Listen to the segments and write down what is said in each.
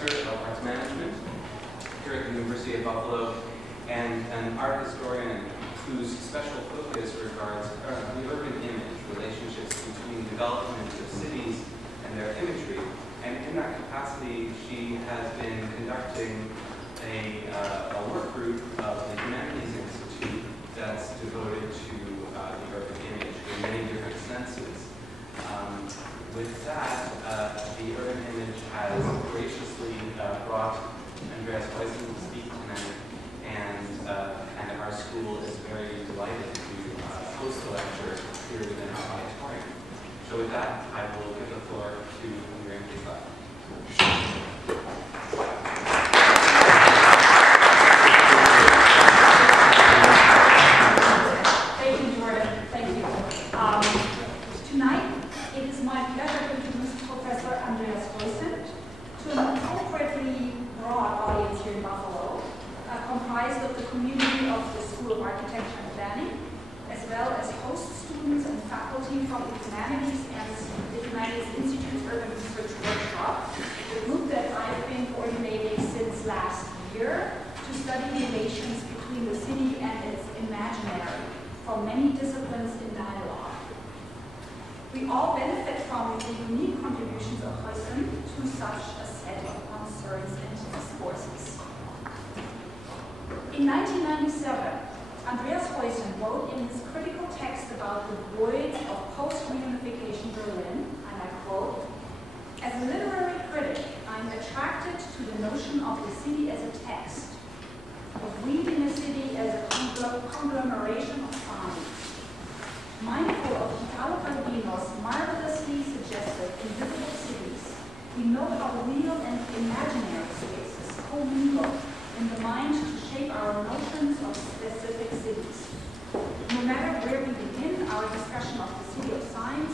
professor of arts management here at the University of Buffalo and an art historian whose special focus regards the urban image, relationships between development of cities and their imagery. And in that capacity, she has been conducting a work group of the Humanities Institute that's devoted to the urban image in many different senses. With that, the urban image has graciously brought Andreas Huyssen to speak tonight, and our school is very delighted to host the lecture here within our auditorium. So with that, I will give the floor to Miriam Kiesler. Thank you, Jordan. Thank you. Tonight, it is my pleasure to introduce Professor Andreas Huyssen to an appropriately broad audience here in Buffalo, comprised of the community of the School of Architecture and Planning, as well as host students and faculty from the Humanities and the Humanities Institute's Urban Research Workshop, the group that I've been coordinating since last year to study relations between the city and its imaginary from many disciplines in dialogue. We all benefit from the unique contributions of Huyssen to such a set of concerns and discourses. In 1997, Andreas Huyssen wrote in his critical text about the voids of post-reunification Berlin, and I quote, "As a literary critic, I'm attracted to the notion of the city as a text, of reading a city as a conglomeration of signs. Mindful of Italo Calvino's marvelously suggestive invisible cities, we know how real and imaginary spaces commingle in the mind to shape our notions of specific cities. No matter where we begin our discussion of the city of signs,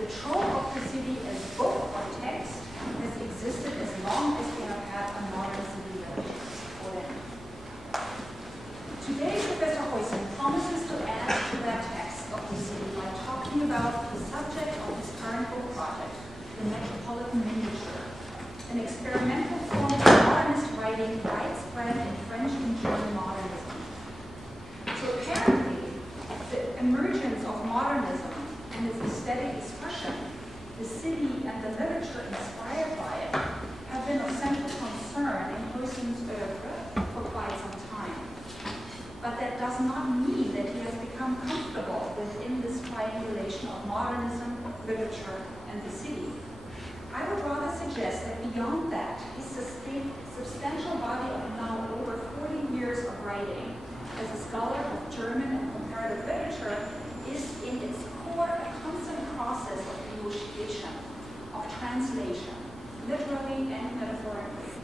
the trope of the city as book or text has existed as long as we have had a modern city village." Today, Professor Huyssen promises to add to that text of the city by talking about the subject of his current book project, the Metropolitan Miniature, an experimental form of modernist writing widespread in French and German modernism. So apparently, the emergence of modernism and its aesthetic expression, the city and the literature inspired by it, have been of central concern in Huyssen's oeuvre for quite some time. But that does not mean that he has become comfortable within this triangulation of modernism, literature, and the city. I would rather suggest that beyond that, his substantial body of now over 40 years of writing as a scholar of German and comparative literature is in its core a constant process of negotiation, of translation, literally and metaphorically.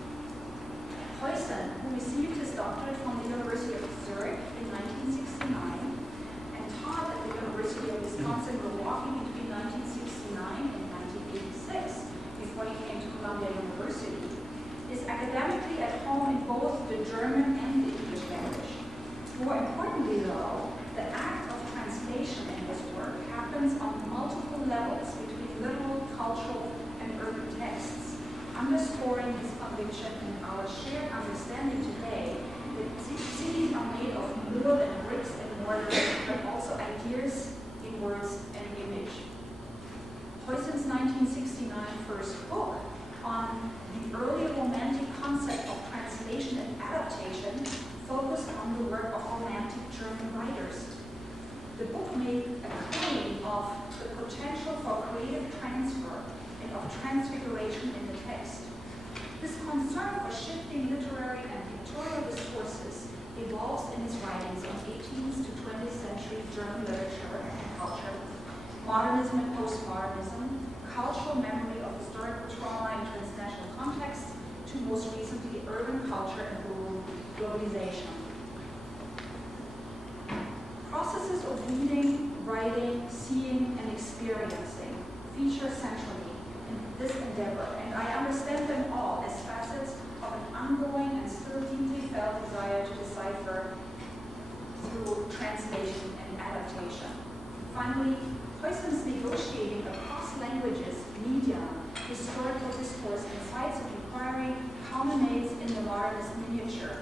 Huyssen, who received his doctorate from the University of Zurich in 1969 and taught at the University of Wisconsin-Milwaukee between 1969 and 1986, before he came to Columbia University, is academically at home in both the German and the English language. More importantly, though, the act of translation in his work happens on multiple levels between literal, cultural, and urban texts, underscoring his conviction in our shared understanding today that cities are made of wood and bricks and mortar, but also ideas in words and image. Huyssen's 1969 first book on the early romantic concept of translation and adaptation focused on the work of romantic German writers. The book made a claim of the potential for creative transfer and of transfiguration in the text. This concern for shifting literary and pictorial discourses evolves in his writings on 18th to 20th century German literature and culture, modernism and postmodernism, cultural memory of historical trauma in transnational contexts, to most recently urban culture and rural globalization. Processes of reading, writing, seeing, and experiencing feature centrally in this endeavor, and I understand them all as facets of an ongoing and still deeply felt desire to decipher through translation and adaptation. Finally, Huyssen's negotiating across languages, medium, historical discourse, and sites of inquiry culminates in the modernist miniature.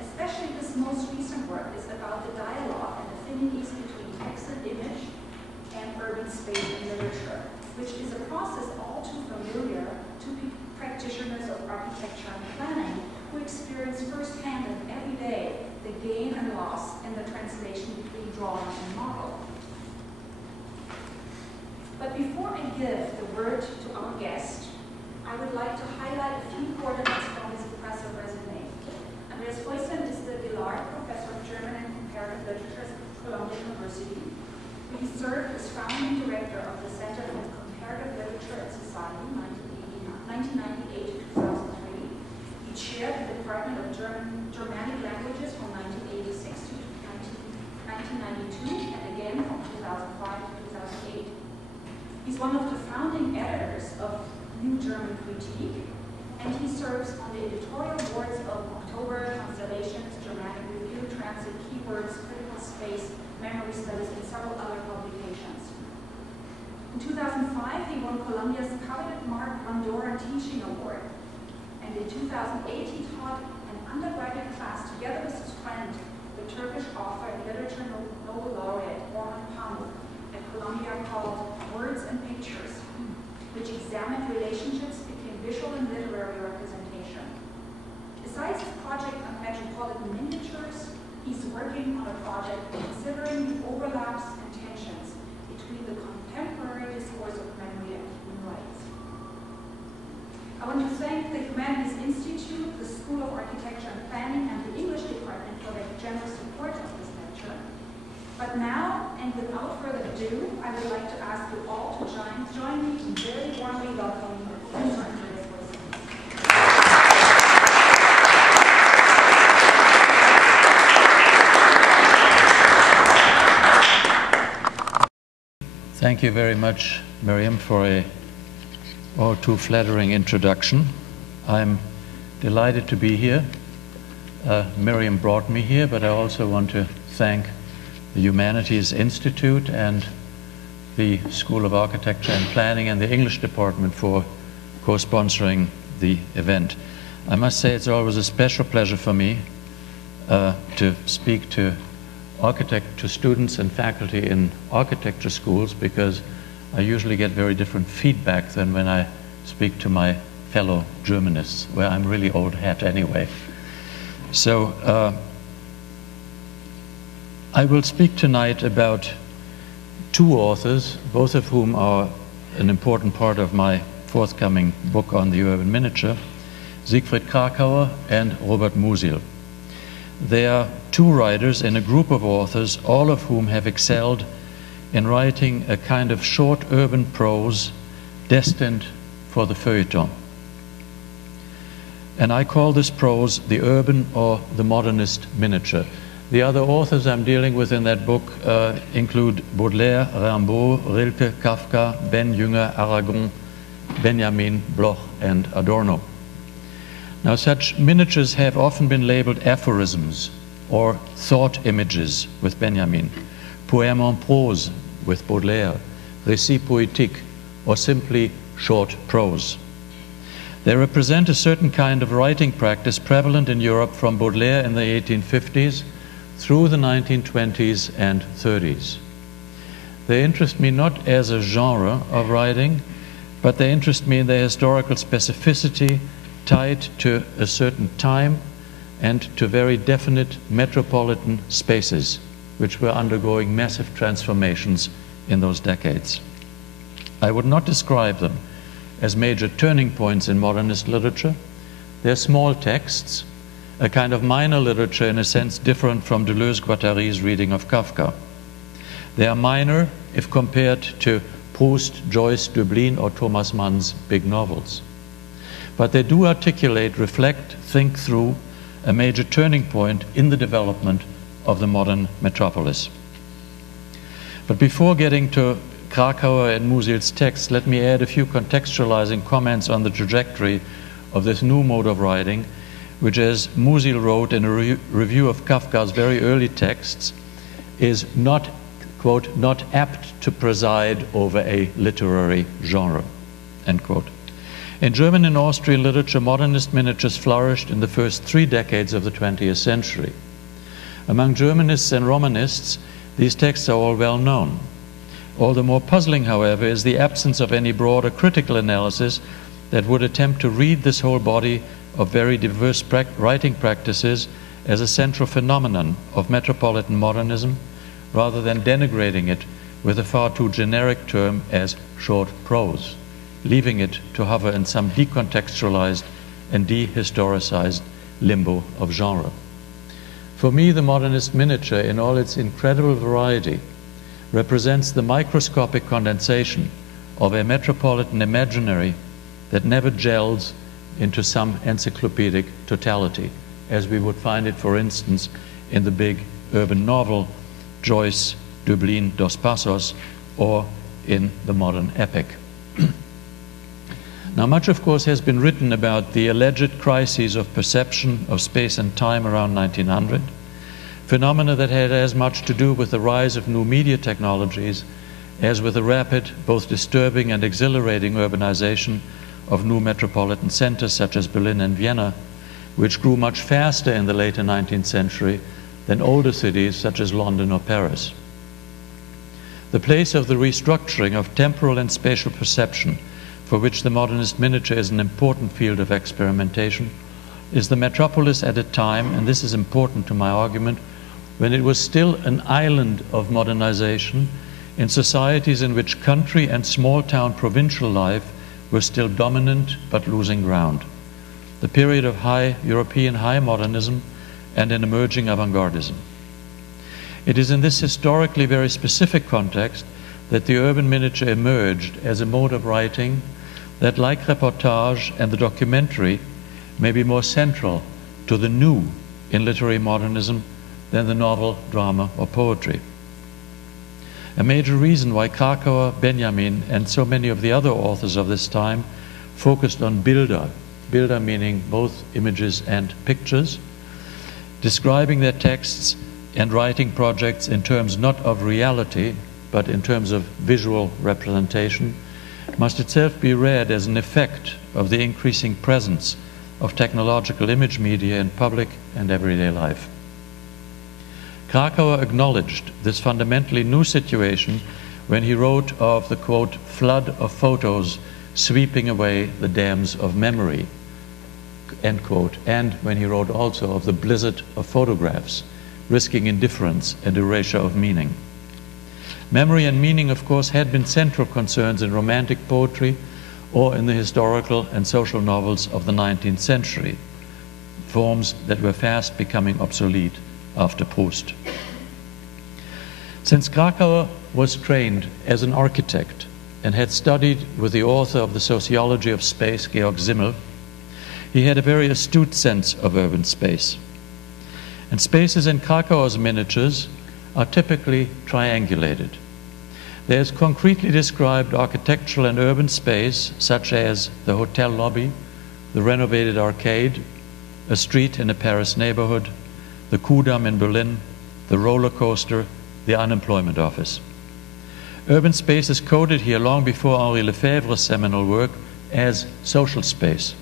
Especially this most recent work is about the dialogue and affinities between text and image and urban space and literature, which is a process all too familiar to practitioners of architecture and planning who experience firsthand and every day the gain and loss in the translation between drawing and model. But before I give the word to our guest, I would like to highlight a few coordinates from his impressive resume. Andreas Huyssen is the Gillard Professor of German and Comparative Literature at Columbia University. He served as founding director of the Center for Comparative Literature and Society, 1998 to 2003. He chaired the Department of Germanic Languages from 1986 to 1992, and again from 2005 to 2008. He's one of the founding editors of New German Critique, and he serves on the editorial boards of October, Constellations, Germanic Review, Transit, Keywords, Critical Space, Memory Studies, and several other publications. In 2005, he won Columbia's coveted Mark Van Doren Teaching Award. And in 2008, he taught an undergraduate class together with his friend, the Turkish author and literature Nobel laureate Orhan Pamuk, at Columbia called Words and Pictures, which examined relationships between visual and literary representation. Besides his project on metropolitan miniatures, he's working on a project considering the overlaps and tensions between the contemporary discourse of memory and human rights. I want to thank the Humanities Institute, the School of Architecture and Planning, and the English Department for their generous support of this lecture. But now, and without further ado, I would like to ask you all to join me in very warmly welcoming Professor Andreas Huyssen. Thank you very much, Miriam, for a all too flattering introduction. I'm delighted to be here. Miriam brought me here, but I also want to thank the Humanities Institute and the School of Architecture and Planning and the English Department for co-sponsoring the event. I must say it's always a special pleasure for me to speak to students and faculty in architecture schools, because I usually get very different feedback than when I speak to my fellow Germanists, where I'm really old hat anyway. So I will speak tonight about two authors, both of whom are an important part of my forthcoming book on the urban miniature, Siegfried Kraceuer and Robert Musil. They are two writers in a group of authors, all of whom have excelled in writing a kind of short urban prose destined for the feuilleton. And I call this prose the urban or the modernist miniature. The other authors I'm dealing with in that book include Baudelaire, Rimbaud, Rilke, Kafka, Ben Jünger, Aragon, Benjamin, Bloch, and Adorno. Now, such miniatures have often been labeled aphorisms or thought images with Benjamin, poème en prose with Baudelaire, récit poétique, or simply short prose. They represent a certain kind of writing practice prevalent in Europe from Baudelaire in the 1850s through the 1920s and 30s. They interest me not as a genre of writing, but they interest me in their historical specificity tied to a certain time and to very definite metropolitan spaces, which were undergoing massive transformations in those decades. I would not describe them as major turning points in modernist literature. They're small texts, a kind of minor literature in a sense different from Deleuze-Guattari's reading of Kafka. They are minor if compared to Proust, Joyce, Döblin, or Thomas Mann's big novels. But they do articulate, reflect, think through a major turning point in the development of the modern metropolis. But before getting to Kracauer and Musil's text, let me add a few contextualizing comments on the trajectory of this new mode of writing, which, as Musil wrote in a review of Kafka's very early texts, is not, quote, not apt to preside over a literary genre, end quote. In German and Austrian literature, modernist miniatures flourished in the first 3 decades of the 20th century. Among Germanists and Romanists, these texts are all well known. All the more puzzling, however, is the absence of any broader critical analysis that would attempt to read this whole body of very diverse writing practices as a central phenomenon of metropolitan modernism, rather than denigrating it with a far too generic term as short prose, leaving it to hover in some decontextualized and dehistoricized limbo of genre. For me, the modernist miniature, in all its incredible variety, represents the microscopic condensation of a metropolitan imaginary that never gels into some encyclopedic totality, as we would find it, for instance, in the big urban novel Joyce, Döblin, Dos Passos, or in the modern epic. Now, much, of course, has been written about the alleged crises of perception of space and time around 1900, phenomena that had as much to do with the rise of new media technologies as with the rapid, both disturbing and exhilarating urbanization of new metropolitan centers such as Berlin and Vienna, which grew much faster in the later 19th century than older cities such as London or Paris. The place of the restructuring of temporal and spatial perception, for which the modernist miniature is an important field of experimentation, is the metropolis at a time, and this is important to my argument, when it was still an island of modernization in societies in which country and small-town provincial life were still dominant but losing ground. The period of European high modernism and an emerging avant-gardism. It is in this historically very specific context that the urban miniature emerged as a mode of writing that, like reportage and the documentary, may be more central to the new in literary modernism than the novel, drama, or poetry. A major reason why Kracauer, Benjamin, and so many of the other authors of this time focused on Bilder meaning both images and pictures, describing their texts and writing projects in terms not of reality, but in terms of visual representation, must itself be read as an effect of the increasing presence of technological image media in public and everyday life. Kracauer acknowledged this fundamentally new situation when he wrote of the, quote, flood of photos sweeping away the dams of memory, end quote, and when he wrote also of the blizzard of photographs, risking indifference and erasure of meaning. Memory and meaning, of course, had been central concerns in romantic poetry or in the historical and social novels of the 19th century, forms that were fast becoming obsolete after Proust. Since Kracauer was trained as an architect and had studied with the author of the Sociology of Space, Georg Simmel, he had a very astute sense of urban space. And spaces in Kracauer's miniatures are typically triangulated. There is concretely described architectural and urban space, such as the hotel lobby, the renovated arcade, a street in a Paris neighborhood, the Kudamm in Berlin, the roller coaster, the unemployment office. Urban space is coded here long before Henri Lefebvre's seminal work as social space,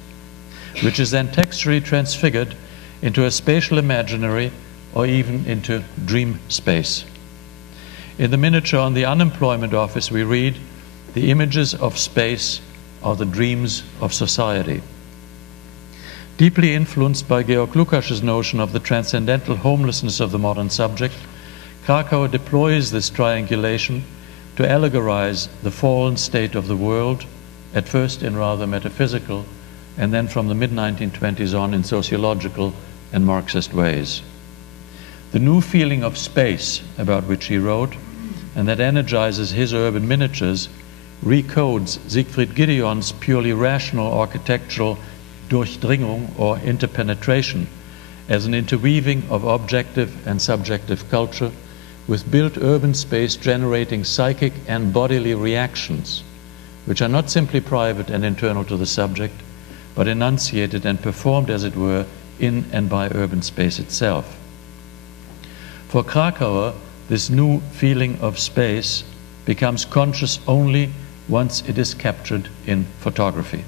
which is then textually transfigured into a spatial imaginary or even into dream space. In the miniature on the unemployment office, we read, "The images of space are the dreams of society." Deeply influenced by Georg Lukács's notion of the transcendental homelessness of the modern subject, Kracauer deploys this triangulation to allegorize the fallen state of the world, at first in rather metaphysical, and then from the mid-1920s on in sociological and Marxist ways. The new feeling of space about which he wrote, and that energizes his urban miniatures, recodes Siegfried Gideon's purely rational architectural Durchdringung or interpenetration as an interweaving of objective and subjective culture with built urban space generating psychic and bodily reactions, which are not simply private and internal to the subject, but enunciated and performed, as it were, in and by urban space itself. For Kracauer, this new feeling of space becomes conscious only once it is captured in photography.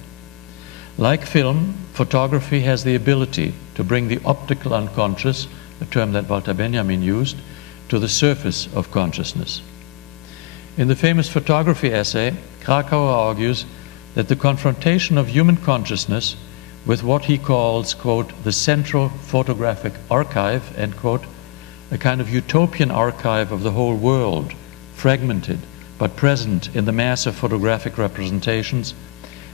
Like film, photography has the ability to bring the optical unconscious, a term that Walter Benjamin used, to the surface of consciousness. In the famous photography essay, Kracauer argues that the confrontation of human consciousness with what he calls, quote, the central photographic archive, end quote, a kind of utopian archive of the whole world, fragmented but present in the mass of photographic representations,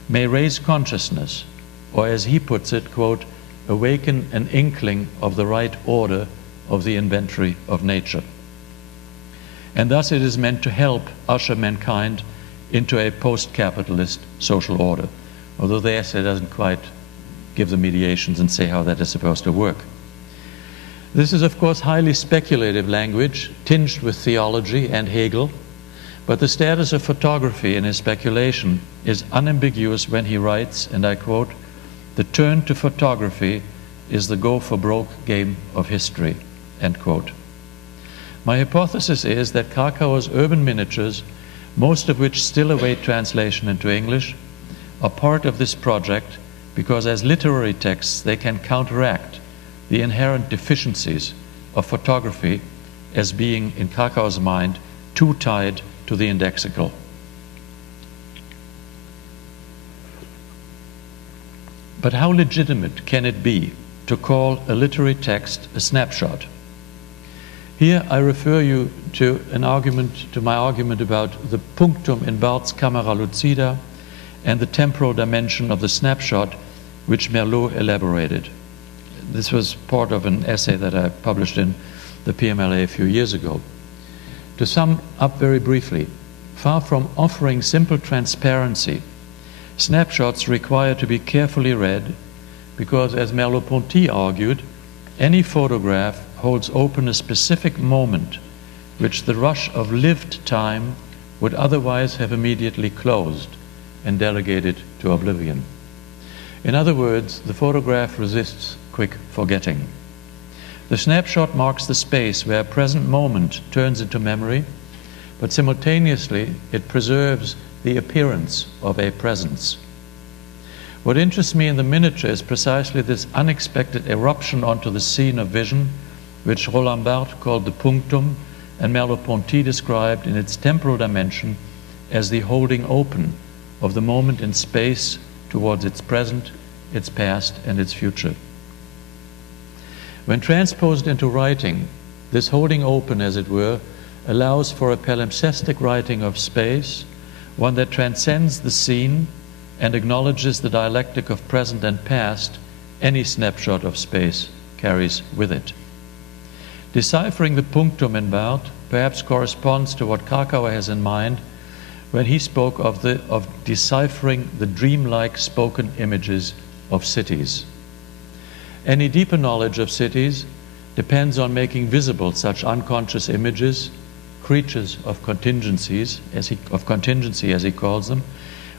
may raise consciousness, or as he puts it, quote, awaken an inkling of the right order of the inventory of nature. And thus it is meant to help usher mankind into a post-capitalist social order, although the essay doesn't quite give the mediations and say how that is supposed to work. This is, of course, highly speculative language, tinged with theology and Hegel, but the status of photography in his speculation is unambiguous when he writes, and I quote, "The turn to photography is the go-for-broke game of history," end quote. My hypothesis is that Kracauer's urban miniatures, most of which still await translation into English, are part of this project because as literary texts they can counteract the inherent deficiencies of photography as being, in Kracauer's mind, too tied to the indexical. But how legitimate can it be to call a literary text a snapshot? Here I refer you to my argument about the punctum in Barth's Camera Lucida and the temporal dimension of the snapshot which Merleau elaborated. This was part of an essay that I published in the PMLA a few years ago. To sum up very briefly, far from offering simple transparency, snapshots require to be carefully read because, as Merleau-Ponty argued, any photograph holds open a specific moment which the rush of lived time would otherwise have immediately closed and delegated to oblivion. In other words, the photograph resists quick forgetting. The snapshot marks the space where a present moment turns into memory, but simultaneously it preserves the appearance of a presence. What interests me in the miniature is precisely this unexpected eruption onto the scene of vision, which Roland Barthes called the punctum and Merleau-Ponty described in its temporal dimension as the holding open of the moment in space towards its present, its past, and its future. When transposed into writing, this holding open, as it were, allows for a palimpsestic writing of space, one that transcends the scene and acknowledges the dialectic of present and past any snapshot of space carries with it. Deciphering the punctum in Barthes perhaps corresponds to what Kracauer has in mind when he spoke of deciphering the dreamlike spoken images of cities. Any deeper knowledge of cities depends on making visible such unconscious images, creatures of contingency, as he calls them,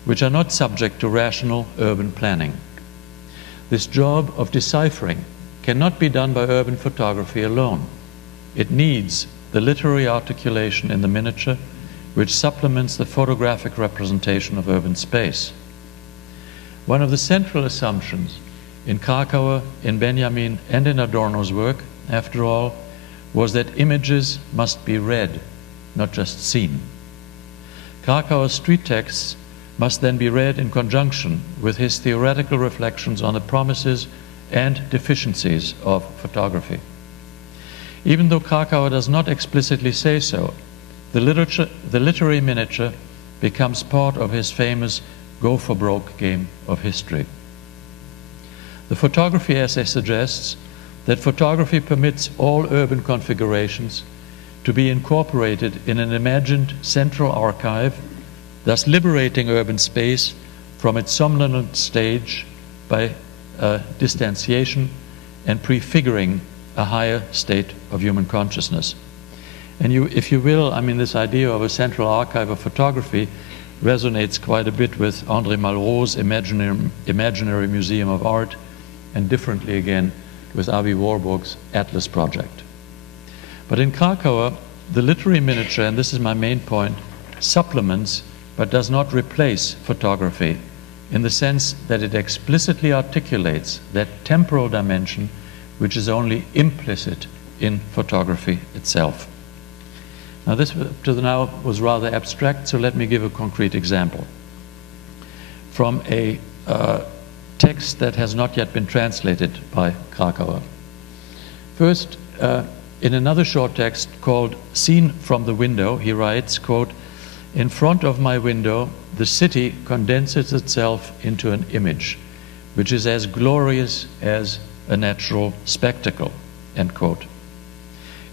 which are not subject to rational urban planning. This job of deciphering cannot be done by urban photography alone. It needs the literary articulation in the miniature, which supplements the photographic representation of urban space. One of the central assumptions in Kracauer, in Benjamin, and in Adorno's work, after all, was that images must be read, not just seen. Kracauer's street texts must then be read in conjunction with his theoretical reflections on the promises and deficiencies of photography. Even though Kracauer does not explicitly say so, the literary miniature becomes part of his famous go-for-broke game of history. The photography essay suggests that photography permits all urban configurations to be incorporated in an imagined central archive, thus liberating urban space from its somnolent stage by distanciation and prefiguring a higher state of human consciousness. And if you will, I mean, this idea of a central archive of photography resonates quite a bit with André Malraux's Imaginary Museum of Art, and differently again with Avi Warburg's Atlas project. But in Kracauer, the literary miniature, and this is my main point, supplements but does not replace photography in the sense that it explicitly articulates that temporal dimension which is only implicit in photography itself. Now this up to now was rather abstract, so let me give a concrete example from a text that has not yet been translated by Kracauer. First, in another short text called Seen from the Window, he writes, quote, "In front of my window, the city condenses itself into an image, which is as glorious as a natural spectacle," end quote.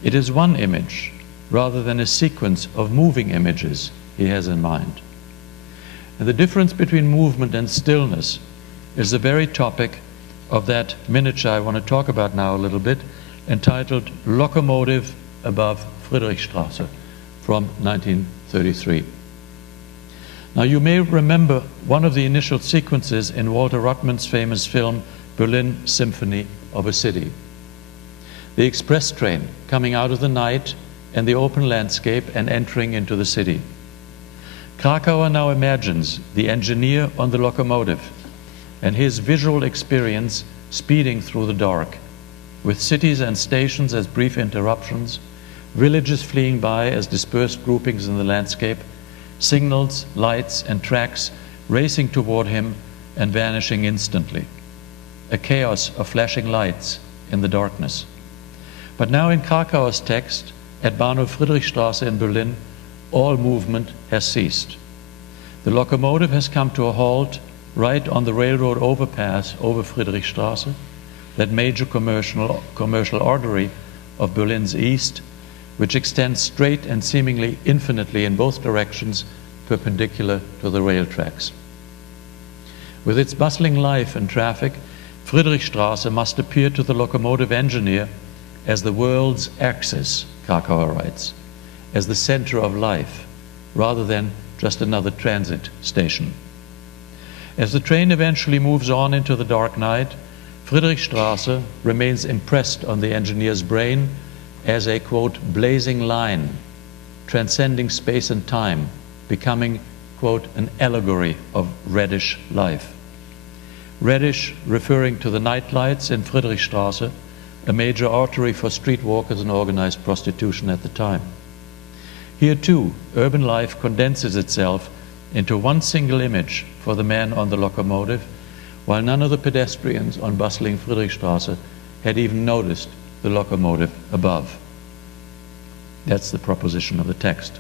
It is one image, rather than a sequence of moving images he has in mind. And the difference between movement and stillness is the very topic of that miniature I want to talk about now a little bit, entitled Locomotive Above Friedrichstraße from 1933. Now you may remember one of the initial sequences in Walter Ruttmann's famous film Berlin Symphony of a City. The express train coming out of the night and the open landscape and entering into the city. Kracauer now imagines the engineer on the locomotive and his visual experience speeding through the dark, with cities and stations as brief interruptions, villages fleeing by as dispersed groupings in the landscape, signals, lights, and tracks racing toward him and vanishing instantly. A chaos of flashing lights in the darkness. But now in Kracauer's text, at Bahnhof Friedrichstraße in Berlin, all movement has ceased. The locomotive has come to a halt right on the railroad overpass over Friedrichstraße, that major commercial artery of Berlin's east, which extends straight and seemingly infinitely in both directions, perpendicular to the rail tracks. With its bustling life and traffic, Friedrichstraße must appear to the locomotive engineer as the world's axis, Kracauer writes, as the center of life, rather than just another transit station. As the train eventually moves on into the dark night, Friedrichstraße remains impressed on the engineer's brain as a, quote, blazing line, transcending space and time, becoming, quote, an allegory of reddish life. Reddish referring to the night lights in Friedrichstraße, a major artery for streetwalkers and organized prostitution at the time. Here too, urban life condenses itself into one single image for the man on the locomotive, while none of the pedestrians on bustling Friedrichstraße had even noticed the locomotive above. That's the proposition of the text.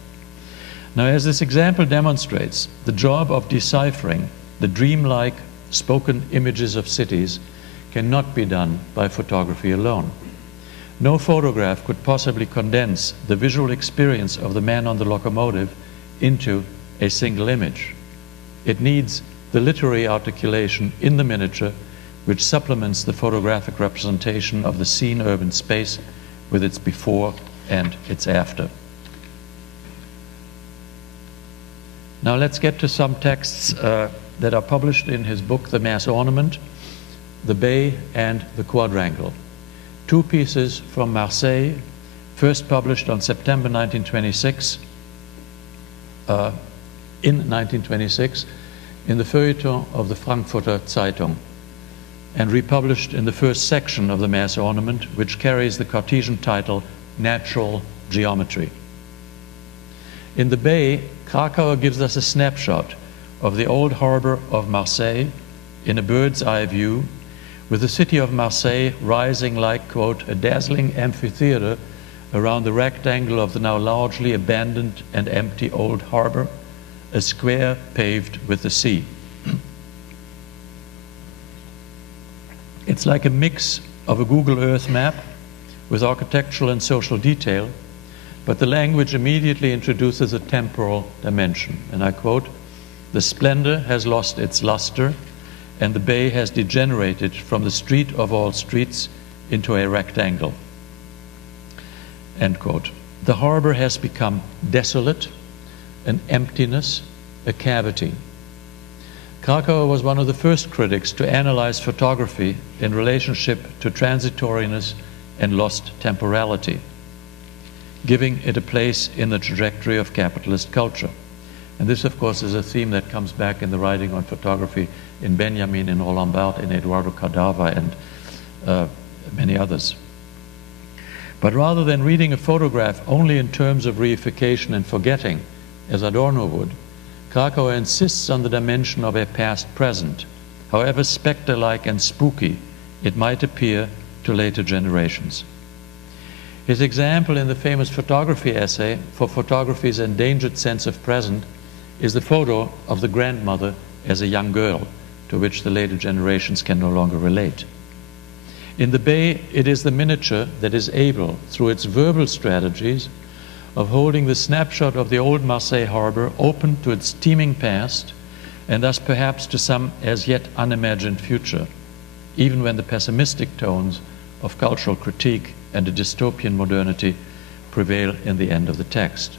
Now, as this example demonstrates, the job of deciphering the dreamlike spoken images of cities cannot be done by photography alone. No photograph could possibly condense the visual experience of the man on the locomotive into a single image. It needs the literary articulation in the miniature, which supplements the photographic representation of the seen urban space with its before and its after. Now let's get to some texts that are published in his book, The Mass Ornament, The Bay and The Quadrangle. Two pieces from Marseille, first published on September 1926, in 1926, in the feuilleton of the Frankfurter Zeitung, and republished in the first section of the Mass Ornament, which carries the Cartesian title Natural Geometry. In the Bay, Kracauer gives us a snapshot of the old harbor of Marseille in a bird's eye view, with the city of Marseille rising like, quote, a dazzling amphitheater around the rectangle of the now largely abandoned and empty old harbor, a square paved with the sea. It's like a mix of a Google Earth map with architectural and social detail, but the language immediately introduces a temporal dimension. And I quote, "The splendor has lost its luster, and the bay has degenerated from the street of all streets into a rectangle." End quote. The harbor has become desolate, an emptiness, a cavity. Kracauer was one of the first critics to analyze photography in relationship to transitoriness and lost temporality, giving it a place in the trajectory of capitalist culture. And this, of course, is a theme that comes back in the writing on photography in Benjamin, in Roland Barthes, in Eduardo Cadaver, and many others. But rather than reading a photograph only in terms of reification and forgetting, as Adorno would, Kracauer insists on the dimension of a past present, however spectre-like and spooky it might appear to later generations. His example in the famous photography essay, For Photography's Endangered Sense of Present, is the photo of the grandmother as a young girl, to which the later generations can no longer relate. In the Bay, it is the miniature that is able, through its verbal strategies, of holding the snapshot of the old Marseille harbor open to its teeming past, and thus perhaps to some as yet unimagined future, even when the pessimistic tones of cultural critique and a dystopian modernity prevail in the end of the text.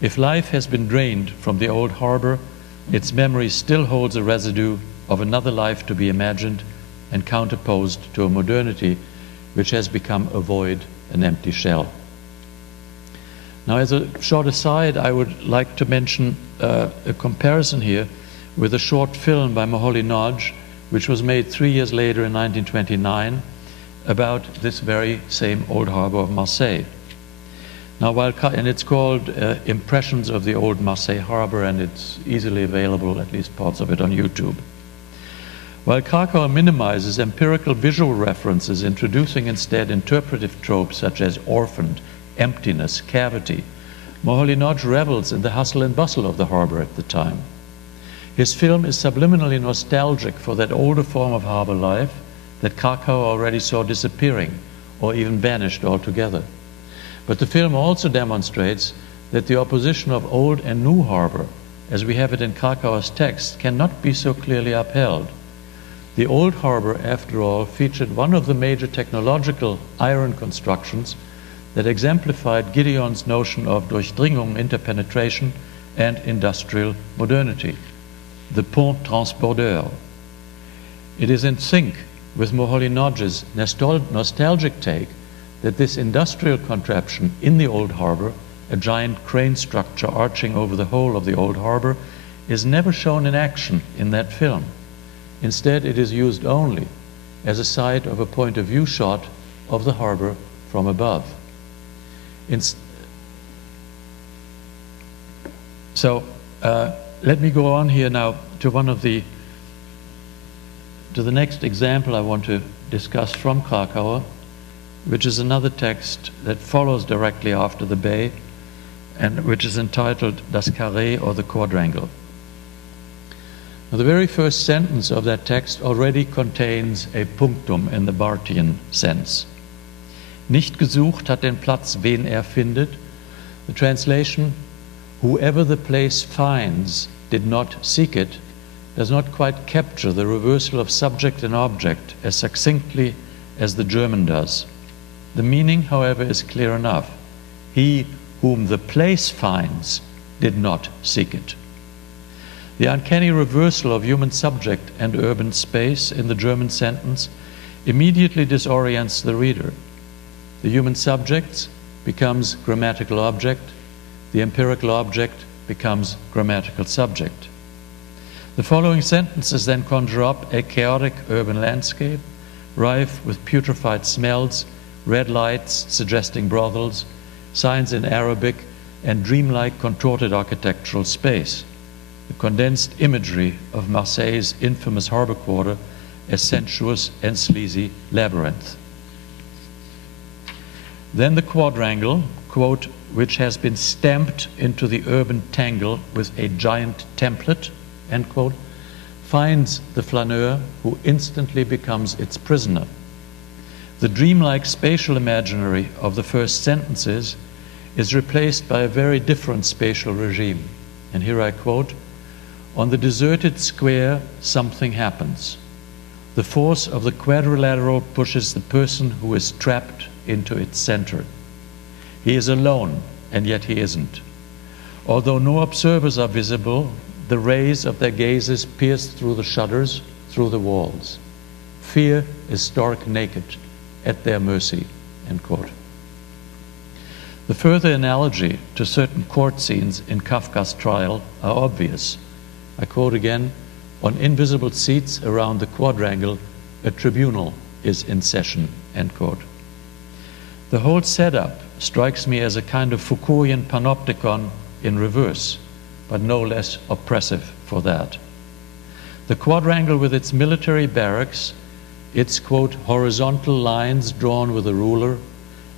If life has been drained from the old harbor, its memory still holds a residue of another life to be imagined and counterposed to a modernity which has become a void, an empty shell. Now, as a short aside, I would like to mention a comparison here with a short film by Moholy Nagy, which was made 3 years later in 1929, about this very same old harbor of Marseille. Now, and it's called Impressions of the Old Marseille Harbor, and it's easily available, at least parts of it, on YouTube. While Kracauer minimizes empirical visual references, introducing instead interpretive tropes such as orphaned, emptiness, cavity, Moholy Nagy revels in the hustle and bustle of the harbor at the time. His film is subliminally nostalgic for that older form of harbor life that Kracauer already saw disappearing or even vanished altogether. But the film also demonstrates that the opposition of old and new harbor, as we have it in Kracauer's text, cannot be so clearly upheld. The old harbor, after all, featured one of the major technological iron constructions that exemplified Gideon's notion of Durchdringung, interpenetration, and industrial modernity, the pont transbordeur. It is in sync with Moholy Nagy's nostalgic take that this industrial contraption in the old harbor, a giant crane structure arching over the whole of the old harbor, is never shown in action in that film. Instead, it is used only as a side of a point of view shot of the harbor from above. Let me go on here now to the next example I want to discuss from Kracauer, which is another text that follows directly after the Bay, and which is entitled Das Carré, or the Quadrangle. Now, the very first sentence of that text already contains a punctum in the Barthian sense. Nicht gesucht hat den Platz, wen findet. The translation, whoever the place finds did not seek it, does not quite capture the reversal of subject and object as succinctly as the German does. The meaning, however, is clear enough. He whom the place finds did not seek it. The uncanny reversal of human subject and urban space in the German sentence immediately disorients the reader. The human subject becomes grammatical object, the empirical object becomes grammatical subject. The following sentences then conjure up a chaotic urban landscape, rife with putrefied smells, red lights suggesting brothels, signs in Arabic, and dreamlike contorted architectural space. The condensed imagery of Marseille's infamous harbor quarter, a sensuous and sleazy labyrinth. Then the quadrangle, quote, which has been stamped into the urban tangle with a giant template, end quote, finds the flaneur who instantly becomes its prisoner. The dreamlike spatial imaginary of the first sentences is replaced by a very different spatial regime. And here I quote, on the deserted square, something happens. The force of the quadrilateral pushes the person who is trapped into its center. He is alone, and yet he isn't. Although no observers are visible, the rays of their gazes pierce through the shutters, through the walls. Fear is stark naked, at their mercy, end quote. The further analogy to certain court scenes in Kafka's trial are obvious. I quote again, "On invisible seats around the quadrangle, a tribunal is in session," end quote. The whole setup strikes me as a kind of Foucaultian panopticon in reverse, but no less oppressive for that. The quadrangle with its military barracks, its, quote, horizontal lines drawn with a ruler,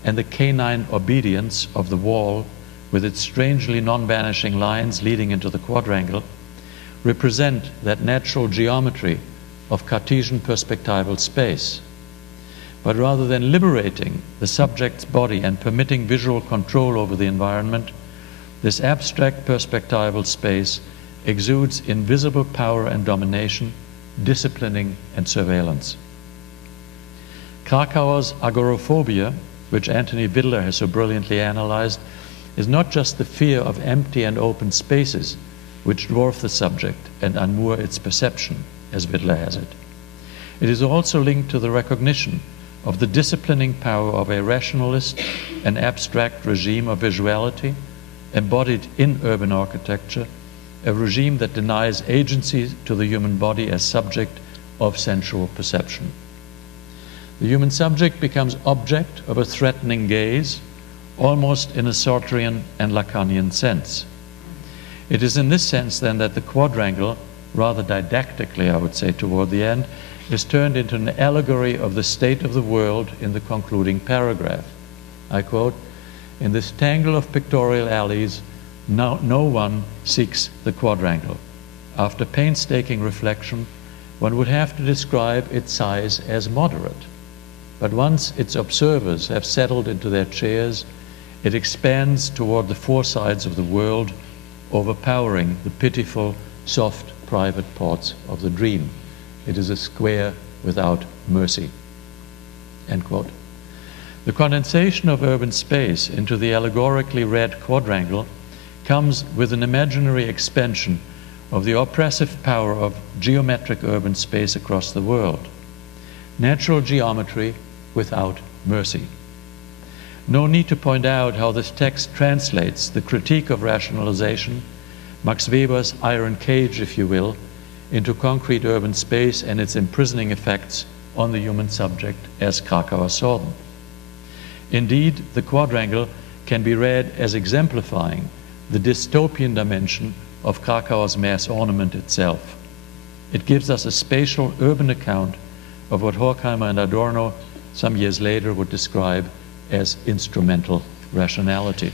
and the canine obedience of the wall with its strangely non-vanishing lines leading into the quadrangle, represent that natural geometry of Cartesian perspectival space. But rather than liberating the subject's body and permitting visual control over the environment, this abstract perspectival space exudes invisible power and domination, disciplining and surveillance. Kracauer's agoraphobia, which Anthony Vidler has so brilliantly analyzed, is not just the fear of empty and open spaces which dwarf the subject and unmoor its perception, as Vidler has it. It is also linked to the recognition of the disciplining power of a rationalist and abstract regime of visuality embodied in urban architecture, a regime that denies agency to the human body as subject of sensual perception. The human subject becomes object of a threatening gaze, almost in a Sartrean and Lacanian sense. It is in this sense, then, that the quadrangle, rather didactically, I would say, toward the end, is turned into an allegory of the state of the world in the concluding paragraph. I quote, "In this tangle of pictorial alleys, no one seeks the quadrangle. After painstaking reflection, one would have to describe its size as moderate. But once its observers have settled into their chairs, it expands toward the four sides of the world, overpowering the pitiful, soft, private parts of the dream. It is a square without mercy." End quote. The condensation of urban space into the allegorically read quadrangle comes with an imaginary expansion of the oppressive power of geometric urban space across the world. Natural geometry without mercy. No need to point out how this text translates the critique of rationalization, Max Weber's iron cage, if you will, into concrete urban space and its imprisoning effects on the human subject as Kracauer saw them. Indeed, the quadrangle can be read as exemplifying the dystopian dimension of Kracauer's mass ornament itself. It gives us a spatial urban account of what Horkheimer and Adorno some years later would describe as instrumental rationality.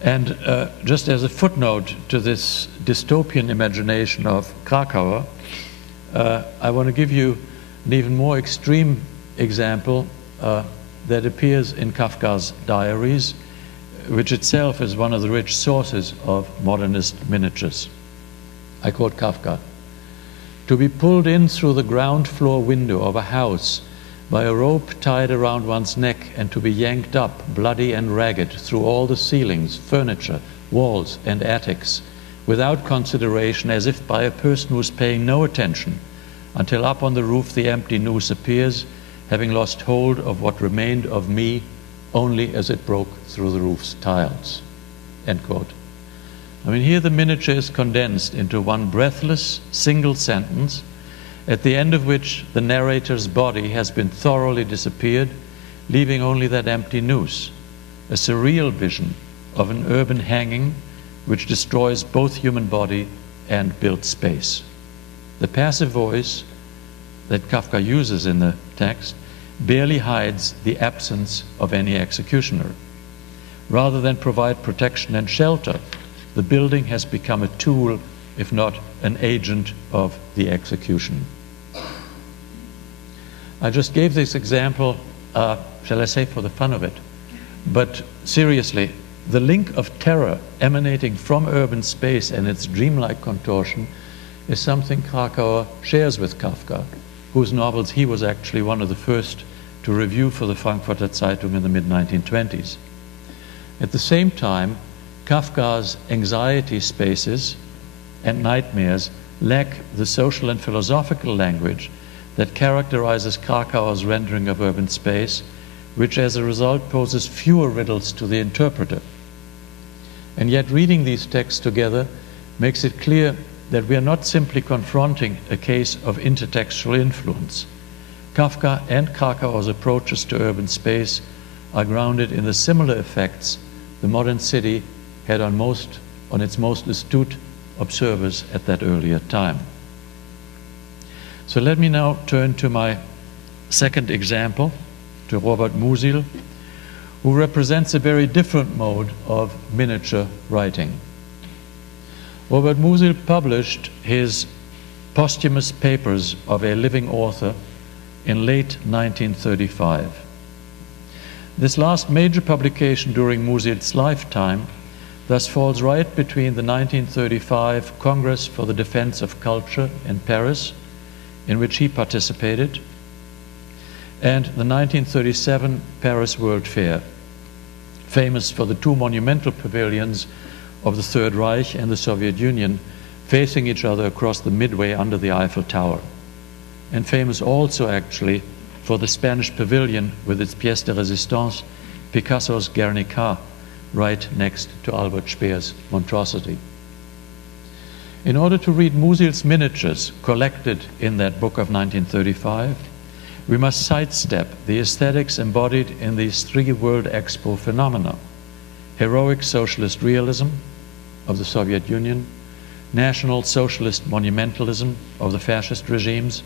And just as a footnote to this dystopian imagination of Kracauer, I want to give you an even more extreme example that appears in Kafka's diaries, which itself is one of the rich sources of modernist miniatures. I quote Kafka, "To be pulled in through the ground floor window of a house by a rope tied around one's neck and to be yanked up, bloody and ragged, through all the ceilings, furniture, walls, and attics, without consideration, as if by a person who is paying no attention, until up on the roof the empty noose appears, having lost hold of what remained of me only as it broke through the roof's tiles." End quote. I mean, here the miniature is condensed into one breathless, single sentence, at the end of which the narrator's body has been thoroughly disappeared, leaving only that empty noose, a surreal vision of an urban hanging which destroys both human body and built space. The passive voice that Kafka uses in the text barely hides the absence of any executioner. Rather than provide protection and shelter, the building has become a tool, if not an agent, of the execution. I just gave this example, shall I say, for the fun of it. But seriously, the link of terror emanating from urban space and its dreamlike contortion is something Kracauer shares with Kafka, whose novels he was actually one of the first to review for the Frankfurter Zeitung in the mid-1920s. At the same time, Kafka's anxiety spaces and nightmares lack the social and philosophical language that characterizes Krakauer's rendering of urban space, which as a result poses fewer riddles to the interpreter. And yet reading these texts together makes it clear that we are not simply confronting a case of intertextual influence. Kafka and Kracauer's approaches to urban space are grounded in the similar effects the modern city had on its most astute observers at that earlier time. So let me now turn to my second example, to Robert Musil, who represents a very different mode of miniature writing. Robert Musil published his posthumous papers of a living author in late 1935. This last major publication during Musil's lifetime thus falls right between the 1935 Congress for the Defense of Culture in Paris, in which he participated, and the 1937 Paris World Fair, famous for the two monumental pavilions of the Third Reich and the Soviet Union facing each other across the midway under the Eiffel Tower, and famous also actually for the Spanish pavilion with its pièce de résistance, Picasso's Guernica, right next to Albert Speer's Monstrosity. In order to read Musil's miniatures collected in that book of 1935, we must sidestep the aesthetics embodied in these three World Expo phenomena: heroic socialist realism of the Soviet Union, National Socialist monumentalism of the fascist regimes,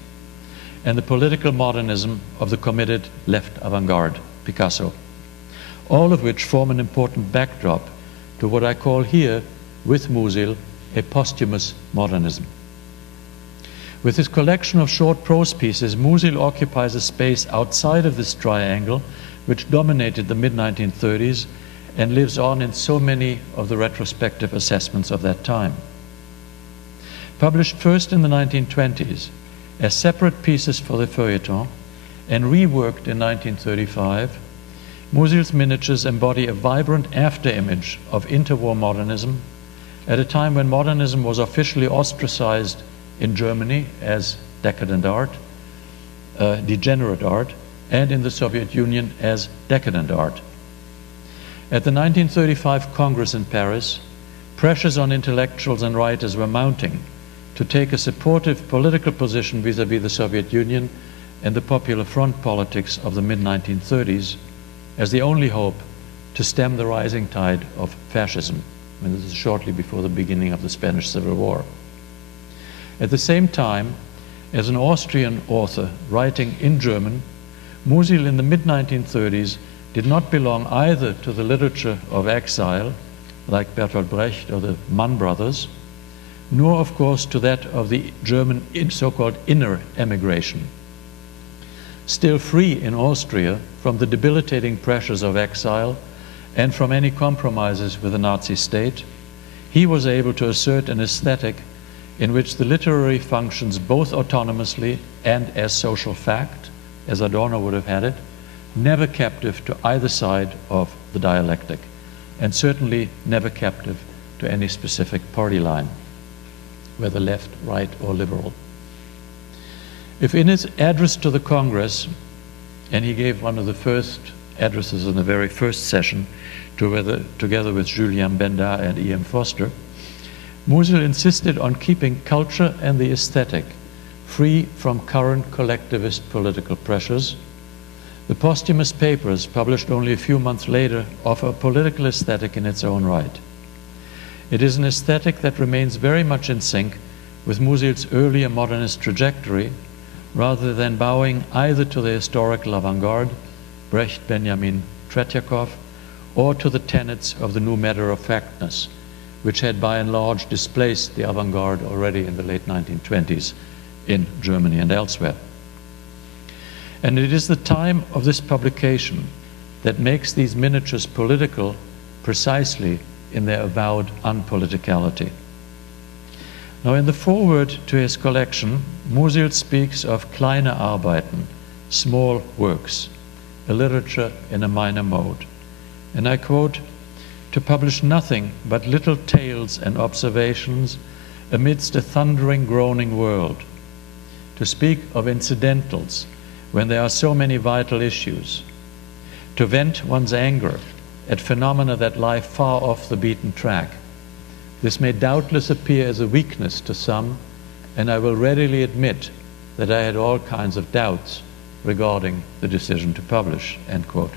and the political modernism of the committed left avant-garde, Picasso, all of which form an important backdrop to what I call here, with Musil, a posthumous modernism. With his collection of short prose pieces, Musil occupies a space outside of this triangle which dominated the mid-1930s and lives on in so many of the retrospective assessments of that time. Published first in the 1920s as separate pieces for the feuilleton and reworked in 1935, Musil's miniatures embody a vibrant after-image of interwar modernism at a time when modernism was officially ostracized in Germany as decadent art, degenerate art, and in the Soviet Union as decadent art. At the 1935 Congress in Paris, pressures on intellectuals and writers were mounting to take a supportive political position vis-à-vis the Soviet Union and the Popular Front politics of the mid-1930s as the only hope to stem the rising tide of fascism. And this is shortly before the beginning of the Spanish Civil War. At the same time, as an Austrian author writing in German, Musil in the mid-1930s did not belong either to the literature of exile, like Bertolt Brecht or the Mann brothers, nor, of course, to that of the German so-called inner emigration. Still free in Austria from the debilitating pressures of exile and from any compromises with the Nazi state, he was able to assert an aesthetic in which the literary functions both autonomously and as social fact, as Adorno would have had it, never captive to either side of the dialectic, and certainly never captive to any specific party line, whether left, right, or liberal. If in his address to the Congress, and he gave one of the first addresses in the very first session together with Julien Benda and E.M. Foster, Musil insisted on keeping culture and the aesthetic free from current collectivist political pressures. The posthumous papers, published only a few months later, offer a political aesthetic in its own right. It is an aesthetic that remains very much in sync with Musil's earlier modernist trajectory, rather than bowing either to the historical avant-garde, Brecht, Benjamin, Tretyakov, or to the tenets of the new matter-of-factness, which had by and large displaced the avant-garde already in the late 1920s in Germany and elsewhere. And it is the time of this publication that makes these miniatures political precisely in their avowed unpoliticality. Now, in the foreword to his collection, Musil speaks of kleine Arbeiten, small works, a literature in a minor mode. And I quote, "To publish nothing but little tales and observations amidst a thundering, groaning world. To speak of incidentals when there are so many vital issues. to vent one's anger at phenomena that lie far off the beaten track. This may doubtless appear as a weakness to some, and I will readily admit that I had all kinds of doubts regarding the decision to publish," end quote.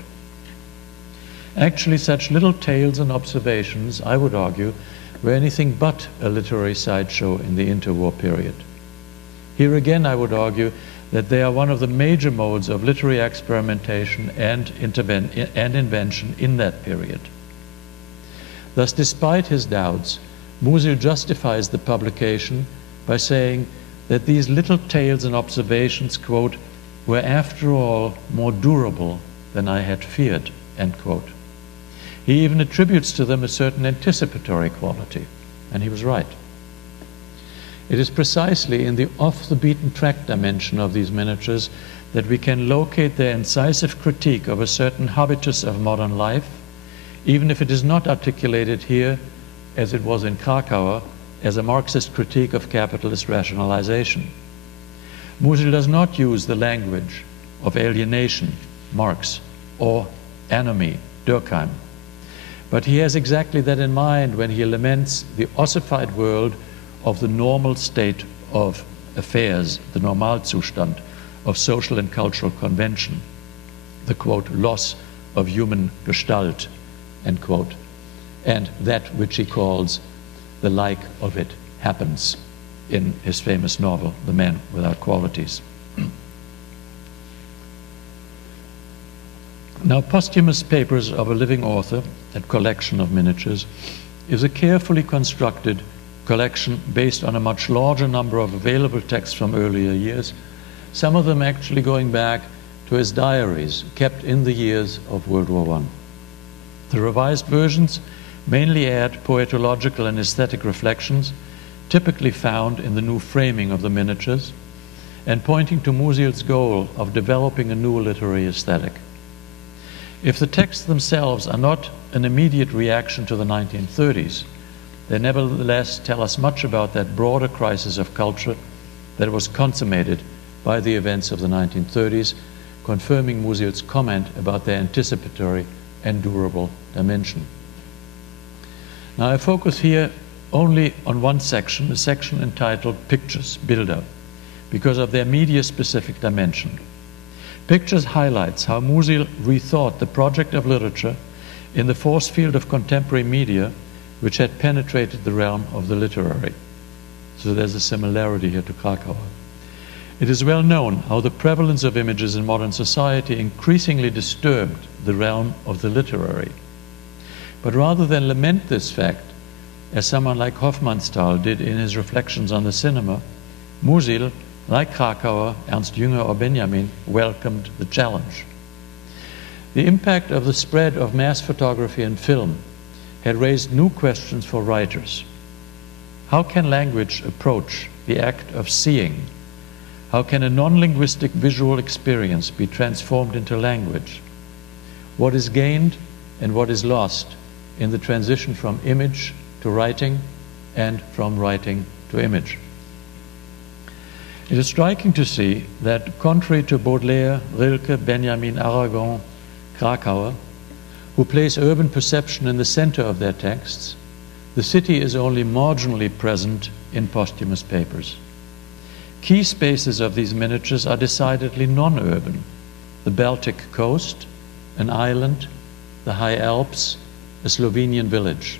Actually, such little tales and observations, I would argue, were anything but a literary sideshow in the interwar period. Here again, I would argue that they are one of the major modes of literary experimentation and invention in that period. Thus, despite his doubts, Musil justifies the publication by saying that these little tales and observations, quote, "were after all more durable than I had feared," end quote. He even attributes to them a certain anticipatory quality, and he was right. It is precisely in the off-the-beaten-track dimension of these miniatures that we can locate their incisive critique of a certain habitus of modern life, even if it is not articulated here, as it was in Kracauer, as a Marxist critique of capitalist rationalization. Musil does not use the language of alienation, Marx, or anomie, Durkheim, but he has exactly that in mind when he laments the ossified world of the normal state of affairs, the Normalzustand of social and cultural convention, the, quote, "loss of human Gestalt," end quote, and that which he calls "the like of it happens" in his famous novel, The Man Without Qualities. Now, Posthumous Papers of a Living Author, that collection of miniatures, is a carefully constructed collection based on a much larger number of available texts from earlier years, some of them actually going back to his diaries kept in the years of World War I. The revised versions mainly add poetological and aesthetic reflections, typically found in the new framing of the miniatures, and pointing to Musil's goal of developing a new literary aesthetic. If the texts themselves are not an immediate reaction to the 1930s, they nevertheless tell us much about that broader crisis of culture that was consummated by the events of the 1930s, confirming Musil's comment about their anticipatory and durable dimension. Now, I focus here only on one section, a section entitled Pictures, Bilder, because of their media-specific dimension. Pictures highlights how Musil rethought the project of literature in the force field of contemporary media, which had penetrated the realm of the literary. So there's a similarity here to Kracauer. It is well known how the prevalence of images in modern society increasingly disturbed the realm of the literary. But rather than lament this fact, as someone like Hofmannsthal did in his reflections on the cinema, Musil, like Kracauer, Ernst Jünger, or Benjamin, welcomed the challenge. The impact of the spread of mass photography and film had raised new questions for writers. How can language approach the act of seeing? How can a non-linguistic visual experience be transformed into language? What is gained and what is lost in the transition from image to writing and from writing to image? It is striking to see that, contrary to Baudelaire, Rilke, Benjamin, Aragon, Kracauer, who place urban perception in the center of their texts, the city is only marginally present in posthumous papers. Key spaces of these miniatures are decidedly non-urban: the Baltic coast, an island, the High Alps, a Slovenian village.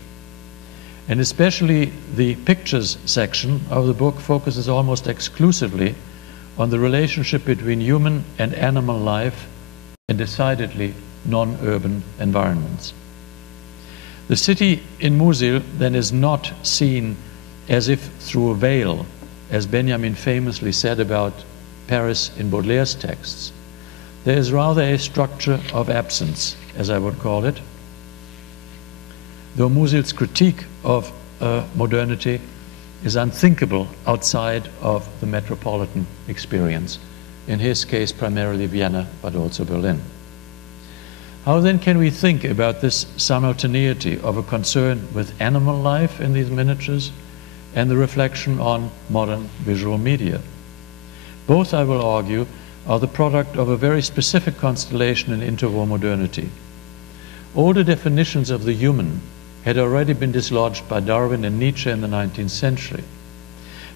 And especially the pictures section of the book focuses almost exclusively on the relationship between human and animal life in decidedly non-urban environments. The city in Musil then is not seen as if through a veil, as Benjamin famously said about Paris in Baudelaire's texts. There is rather a structure of absence, as I would call it, though Musil's critique of modernity is unthinkable outside of the metropolitan experience, in his case primarily Vienna, but also Berlin. How then can we think about this simultaneity of a concern with animal life in these miniatures and the reflection on modern visual media? Both, I will argue, are the product of a very specific constellation in interwar modernity. Older definitions of the human had already been dislodged by Darwin and Nietzsche in the 19th century.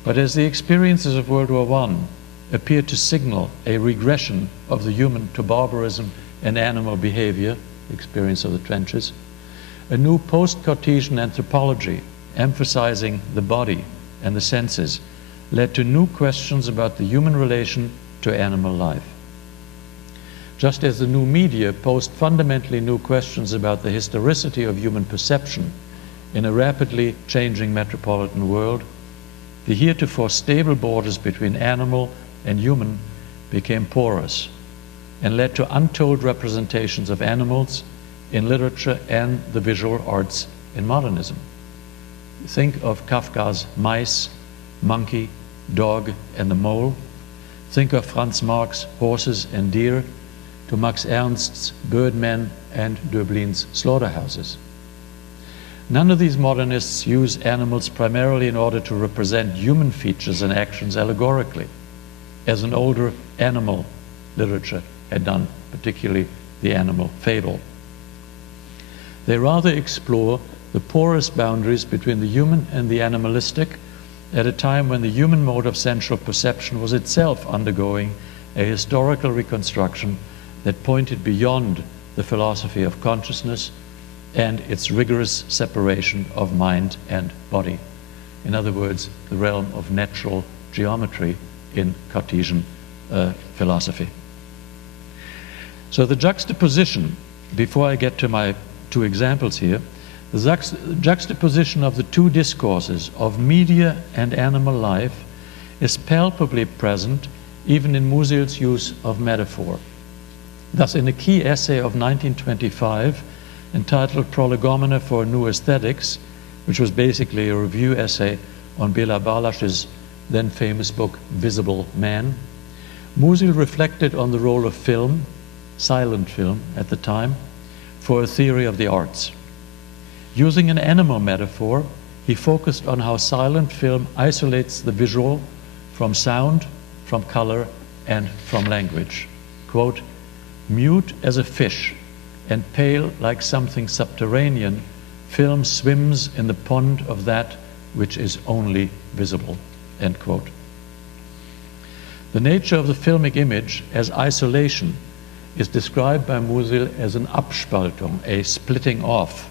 But as the experiences of World War I appeared to signal a regression of the human to barbarism and animal behavior, experience of the trenches, a new post-Cartesian anthropology emphasizing the body and the senses led to new questions about the human relation to animal life. Just as the new media posed fundamentally new questions about the historicity of human perception in a rapidly changing metropolitan world, the heretofore stable borders between animal and human became porous and led to untold representations of animals in literature and the visual arts in modernism. Think of Kafka's Mice, Monkey, Dog, and the Mole. Think of Franz Marc's Horses and Deer, to Max Ernst's Birdmen and Döblin's Slaughterhouses. None of these modernists use animals primarily in order to represent human features and actions allegorically, as an older animal literature had done, particularly the animal fable. They rather explore the porous boundaries between the human and the animalistic at a time when the human mode of sensual perception was itself undergoing a historical reconstruction that pointed beyond the philosophy of consciousness and its rigorous separation of mind and body. In other words, the realm of natural geometry in Cartesian philosophy. So the juxtaposition, before I get to my two examples here, the juxtaposition of the two discourses of media and animal life is palpably present even in Musil's use of metaphor. Thus, in a key essay of 1925 entitled Prolegomena for New Aesthetics, which was basically a review essay on Béla Barlás's then famous book Visible Man, Musil reflected on the role of film, silent film at the time, for a theory of the arts. Using an animal metaphor, he focused on how silent film isolates the visual from sound, from color, and from language. Quote, "Mute as a fish and pale like something subterranean, film swims in the pond of that which is only visible." End quote. The nature of the filmic image as isolation is described by Musil as an Abspaltung, a splitting off,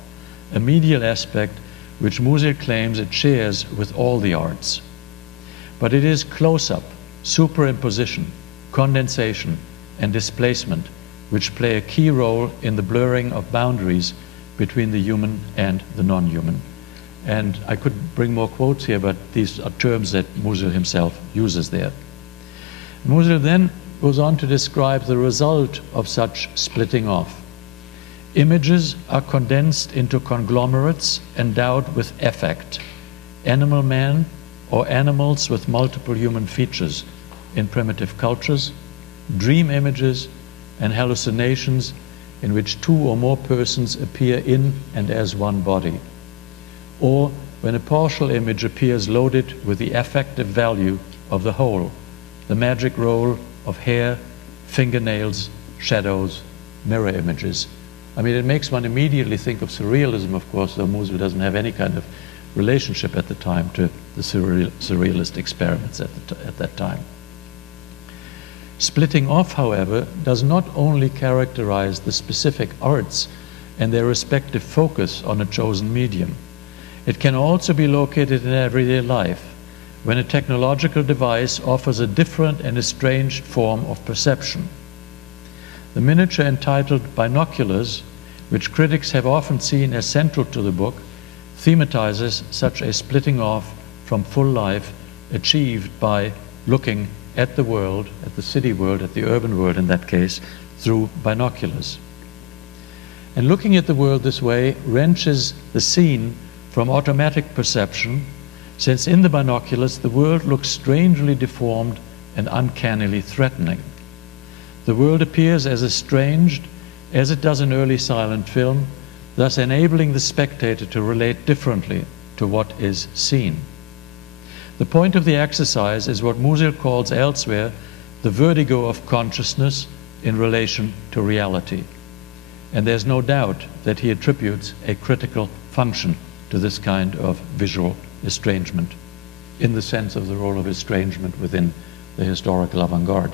a medial aspect which Musil claims it shares with all the arts. But it is close-up, superimposition, condensation, and displacement which play a key role in the blurring of boundaries between the human and the non-human. And I could bring more quotes here, but these are terms that Musil himself uses there. Musil then goes on to describe the result of such splitting off. Images are condensed into conglomerates endowed with affect, animal man or animals with multiple human features in primitive cultures, dream images, and hallucinations in which two or more persons appear in and as one body, or when a partial image appears loaded with the affective value of the whole, the magic role of hair, fingernails, shadows, mirror images. I mean, it makes one immediately think of surrealism, of course, though Musil doesn't have any kind of relationship at the time to the surrealist experiments at that time. Splitting off, however, does not only characterize the specific arts and their respective focus on a chosen medium. It can also be located in everyday life, when a technological device offers a different and estranged form of perception. The miniature entitled Binoculars, which critics have often seen as central to the book, thematizes such a splitting off from full life achieved by looking at the world, at the city world, at the urban world in that case, through binoculars. And looking at the world this way wrenches the scene from automatic perception, since in the binoculars the world looks strangely deformed and uncannily threatening. The world appears as estranged as it does in early silent film, thus enabling the spectator to relate differently to what is seen. The point of the exercise is what Musil calls elsewhere the vertigo of consciousness in relation to reality. And there's no doubt that he attributes a critical function to this kind of visual estrangement, in the sense of the role of estrangement within the historical avant-garde.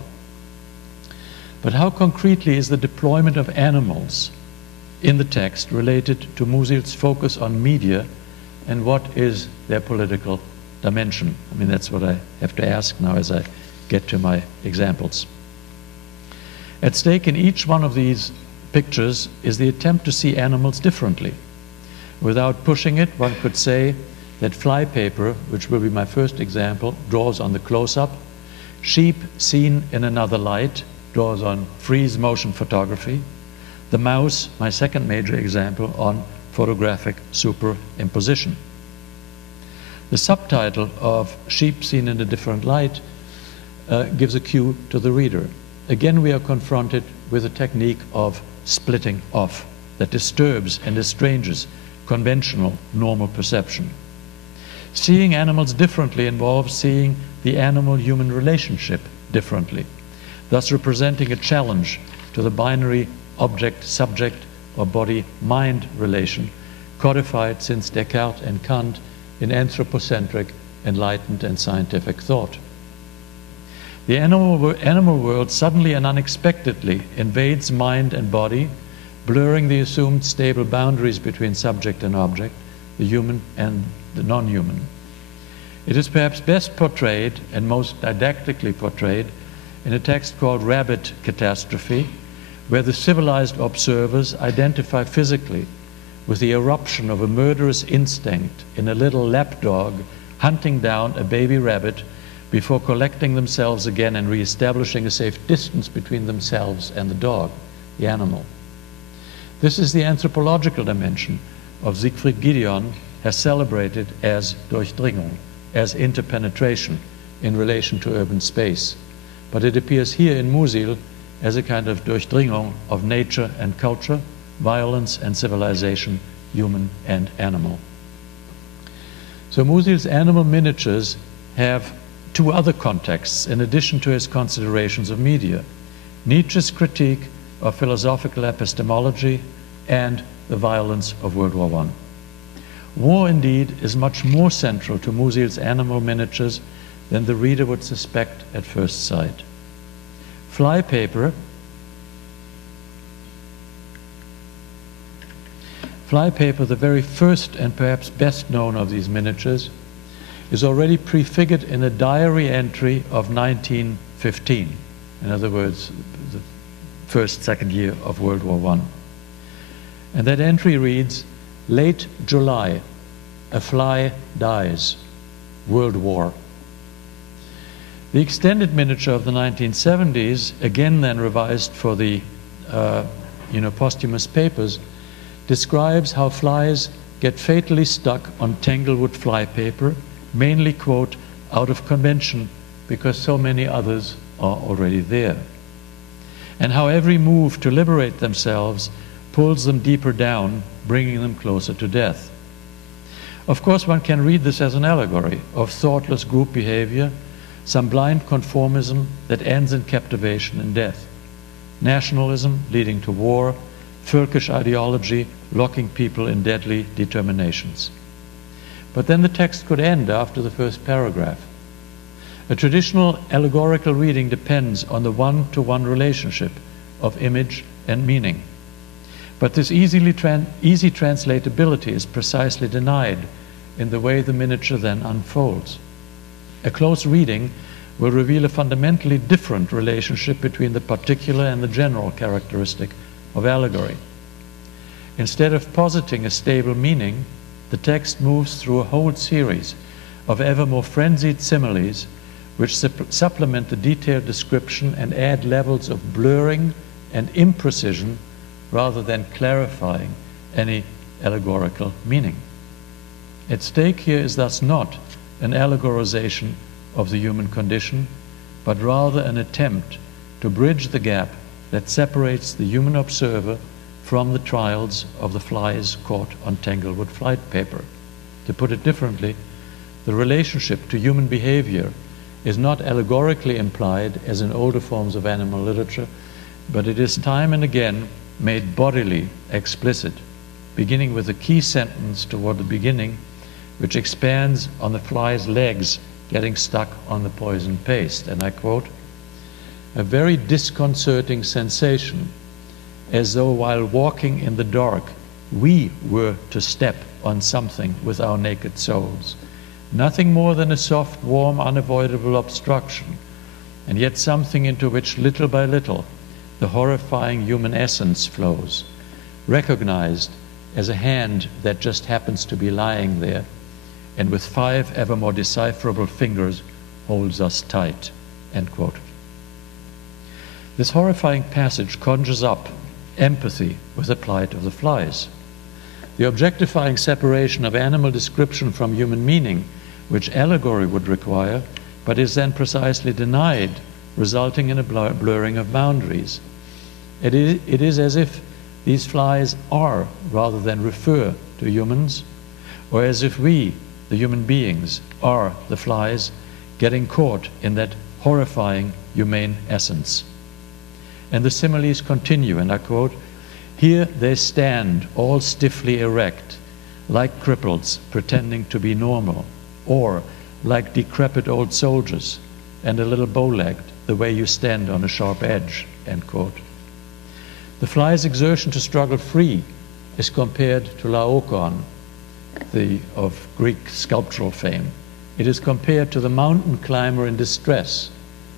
But how concretely is the deployment of animals in the text related to Musil's focus on media, and what is their political dimension? I mean, that's what I have to ask now as I get to my examples. At stake in each one of these pictures is the attempt to see animals differently. Without pushing it, one could say that Flypaper, which will be my first example, draws on the close-up. Sheep seen in another light draws on freeze motion photography. The Mouse, my second major example, on photographic superimposition. The subtitle of Sheep Seen in a Different Light gives a cue to the reader. Again, we are confronted with a technique of splitting off that disturbs and estranges conventional normal perception. Seeing animals differently involves seeing the animal-human relationship differently, thus representing a challenge to the binary object-subject or body-mind relation codified since Descartes and Kant in anthropocentric, enlightened and scientific thought. The animal world suddenly and unexpectedly invades mind and body, blurring the assumed stable boundaries between subject and object, the human and the non-human. It is perhaps best portrayed, and most didactically portrayed, in a text called Rabbit Catastrophe, where the civilized observers identify physically with the eruption of a murderous instinct in a little lapdog hunting down a baby rabbit before collecting themselves again and re-establishing a safe distance between themselves and the dog, the animal. This is the anthropological dimension of Siegfried Gideon has celebrated as Durchdringung, as interpenetration in relation to urban space. But it appears here in Musil as a kind of Durchdringung of nature and culture, violence and civilization, human and animal. So Musil's animal miniatures have two other contexts in addition to his considerations of media: Nietzsche's critique of philosophical epistemology and the violence of World War I. War, indeed, is much more central to Musil's animal miniatures than the reader would suspect at first sight. Flypaper, the very first and perhaps best known of these miniatures, is already prefigured in a diary entry of 1915. In other words, the second year of World War I. And that entry reads, "Late July, a fly dies, World War." The extended miniature of the 1970s, again then revised for the posthumous papers, describes how flies get fatally stuck on Tanglewood flypaper, mainly, quote, out of convention because so many others are already there. And how every move to liberate themselves pulls them deeper down, bringing them closer to death. Of course, one can read this as an allegory of thoughtless group behavior, some blind conformism that ends in captivation and death, nationalism leading to war, Völkisch ideology locking people in deadly determinations. But then the text could end after the first paragraph. A traditional allegorical reading depends on the one-to-one relationship of image and meaning. But this easy translatability is precisely denied in the way the miniature then unfolds. A close reading will reveal a fundamentally different relationship between the particular and the general characteristic of allegory. Instead of positing a stable meaning, the text moves through a whole series of ever more frenzied similes which supplement the detailed description and add levels of blurring and imprecision rather than clarifying any allegorical meaning. At stake here is thus not an allegorization of the human condition, but rather an attempt to bridge the gap that separates the human observer from the trials of the flies caught on Tanglewood flypaper. To put it differently, the relationship to human behavior is not allegorically implied as in older forms of animal literature, but it is time and again made bodily explicit, beginning with a key sentence toward the beginning, which expands on the fly's legs getting stuck on the poison paste. And I quote, "A very disconcerting sensation, as though while walking in the dark, we were to step on something with our naked soles. Nothing more than a soft, warm, unavoidable obstruction, and yet something into which little by little the horrifying human essence flows, recognized as a hand that just happens to be lying there, and with 5 ever more decipherable fingers holds us tight." End quote. This horrifying passage conjures up empathy with the plight of the flies. The objectifying separation of animal description from human meaning, which allegory would require, but is then precisely denied, resulting in a blurring of boundaries. It is as if these flies are, rather than refer to humans, or as if we, the human beings, are the flies getting caught in that horrifying humane essence. And the similes continue, and I quote, "Here they stand, all stiffly erect, like cripples pretending to be normal, or like decrepit old soldiers, and a little bow-legged, the way you stand on a sharp edge." End quote. The fly's exertion to struggle free is compared to Laocoon, of Greek sculptural fame. It is compared to the mountain climber in distress,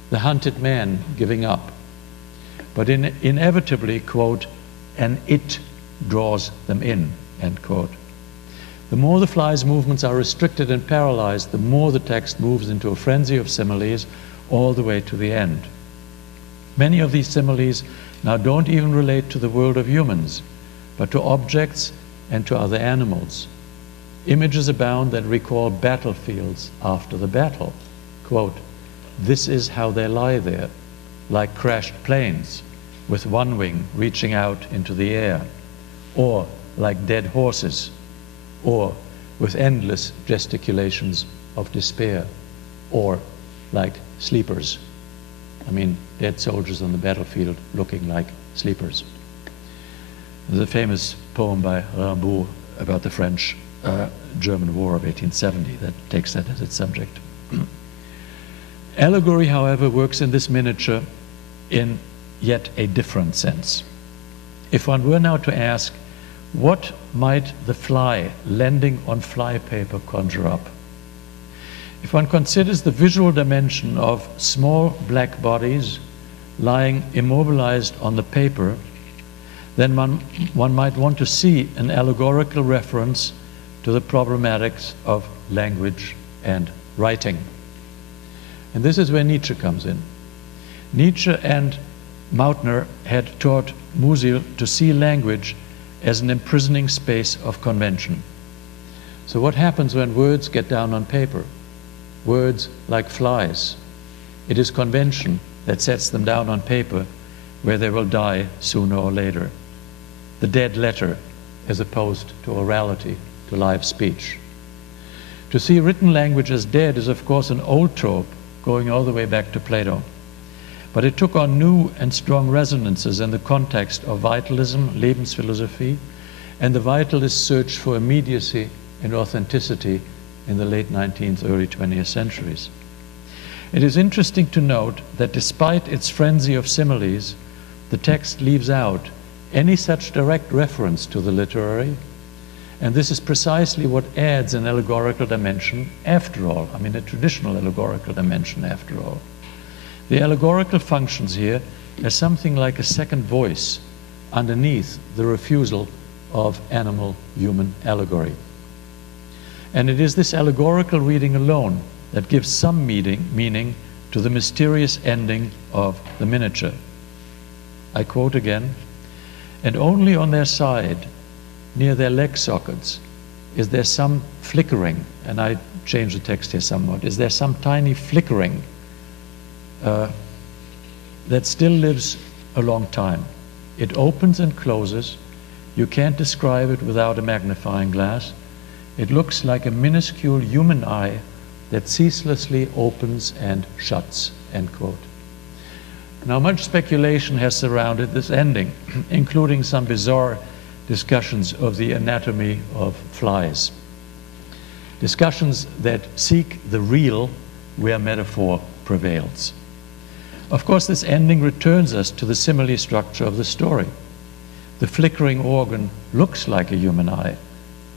the hunted man giving up. But inevitably, quote, "and it draws them in," end quote. The more the fly's movements are restricted and paralyzed, the more the text moves into a frenzy of similes all the way to the end. Many of these similes now don't even relate to the world of humans, but to objects and to other animals. Images abound that recall battlefields after the battle. Quote, "This is how they lie there, like crashed planes, with one wing reaching out into the air, or like dead horses, or with endless gesticulations of despair, or like sleepers." I mean, dead soldiers on the battlefield looking like sleepers. There's a famous poem by Rimbaud about the French-German War of 1870 that takes that as its subject. Allegory, however, works in this miniature in yet a different sense. If one were now to ask, what might the fly landing on fly paper conjure up? If one considers the visual dimension of small black bodies lying immobilized on the paper, then one might want to see an allegorical reference to the problematics of language and writing. And this is where Nietzsche comes in. Nietzsche and Mautner had taught Musil to see language as an imprisoning space of convention. So what happens when words get down on paper? Words like flies. It is convention that sets them down on paper, where they will die sooner or later. The dead letter as opposed to orality, to live speech. To see written language as dead is of course an old trope going all the way back to Plato. But it took on new and strong resonances in the context of vitalism, Lebensphilosophie, and the vitalist search for immediacy and authenticity in the late 19th, early 20th centuries. It is interesting to note that despite its frenzy of similes, the text leaves out any such direct reference to the literary, and this is precisely what adds an allegorical dimension after all. I mean, a traditional allegorical dimension after all. The allegorical functions here as something like a second voice underneath the refusal of animal-human allegory. And it is this allegorical reading alone that gives some meaning to the mysterious ending of the miniature. I quote again, "And only on their side, near their leg sockets, is there some flickering," and I change the text here somewhat, "is there some tiny flickering that still lives a long time. It opens and closes. You can't describe it without a magnifying glass. It looks like a minuscule human eye that ceaselessly opens and shuts, end quote. Now, much speculation has surrounded this ending, including some bizarre discussions of the anatomy of flies. Discussions that seek the real where metaphor prevails. Of course, this ending returns us to the simile structure of the story. The flickering organ looks like a human eye,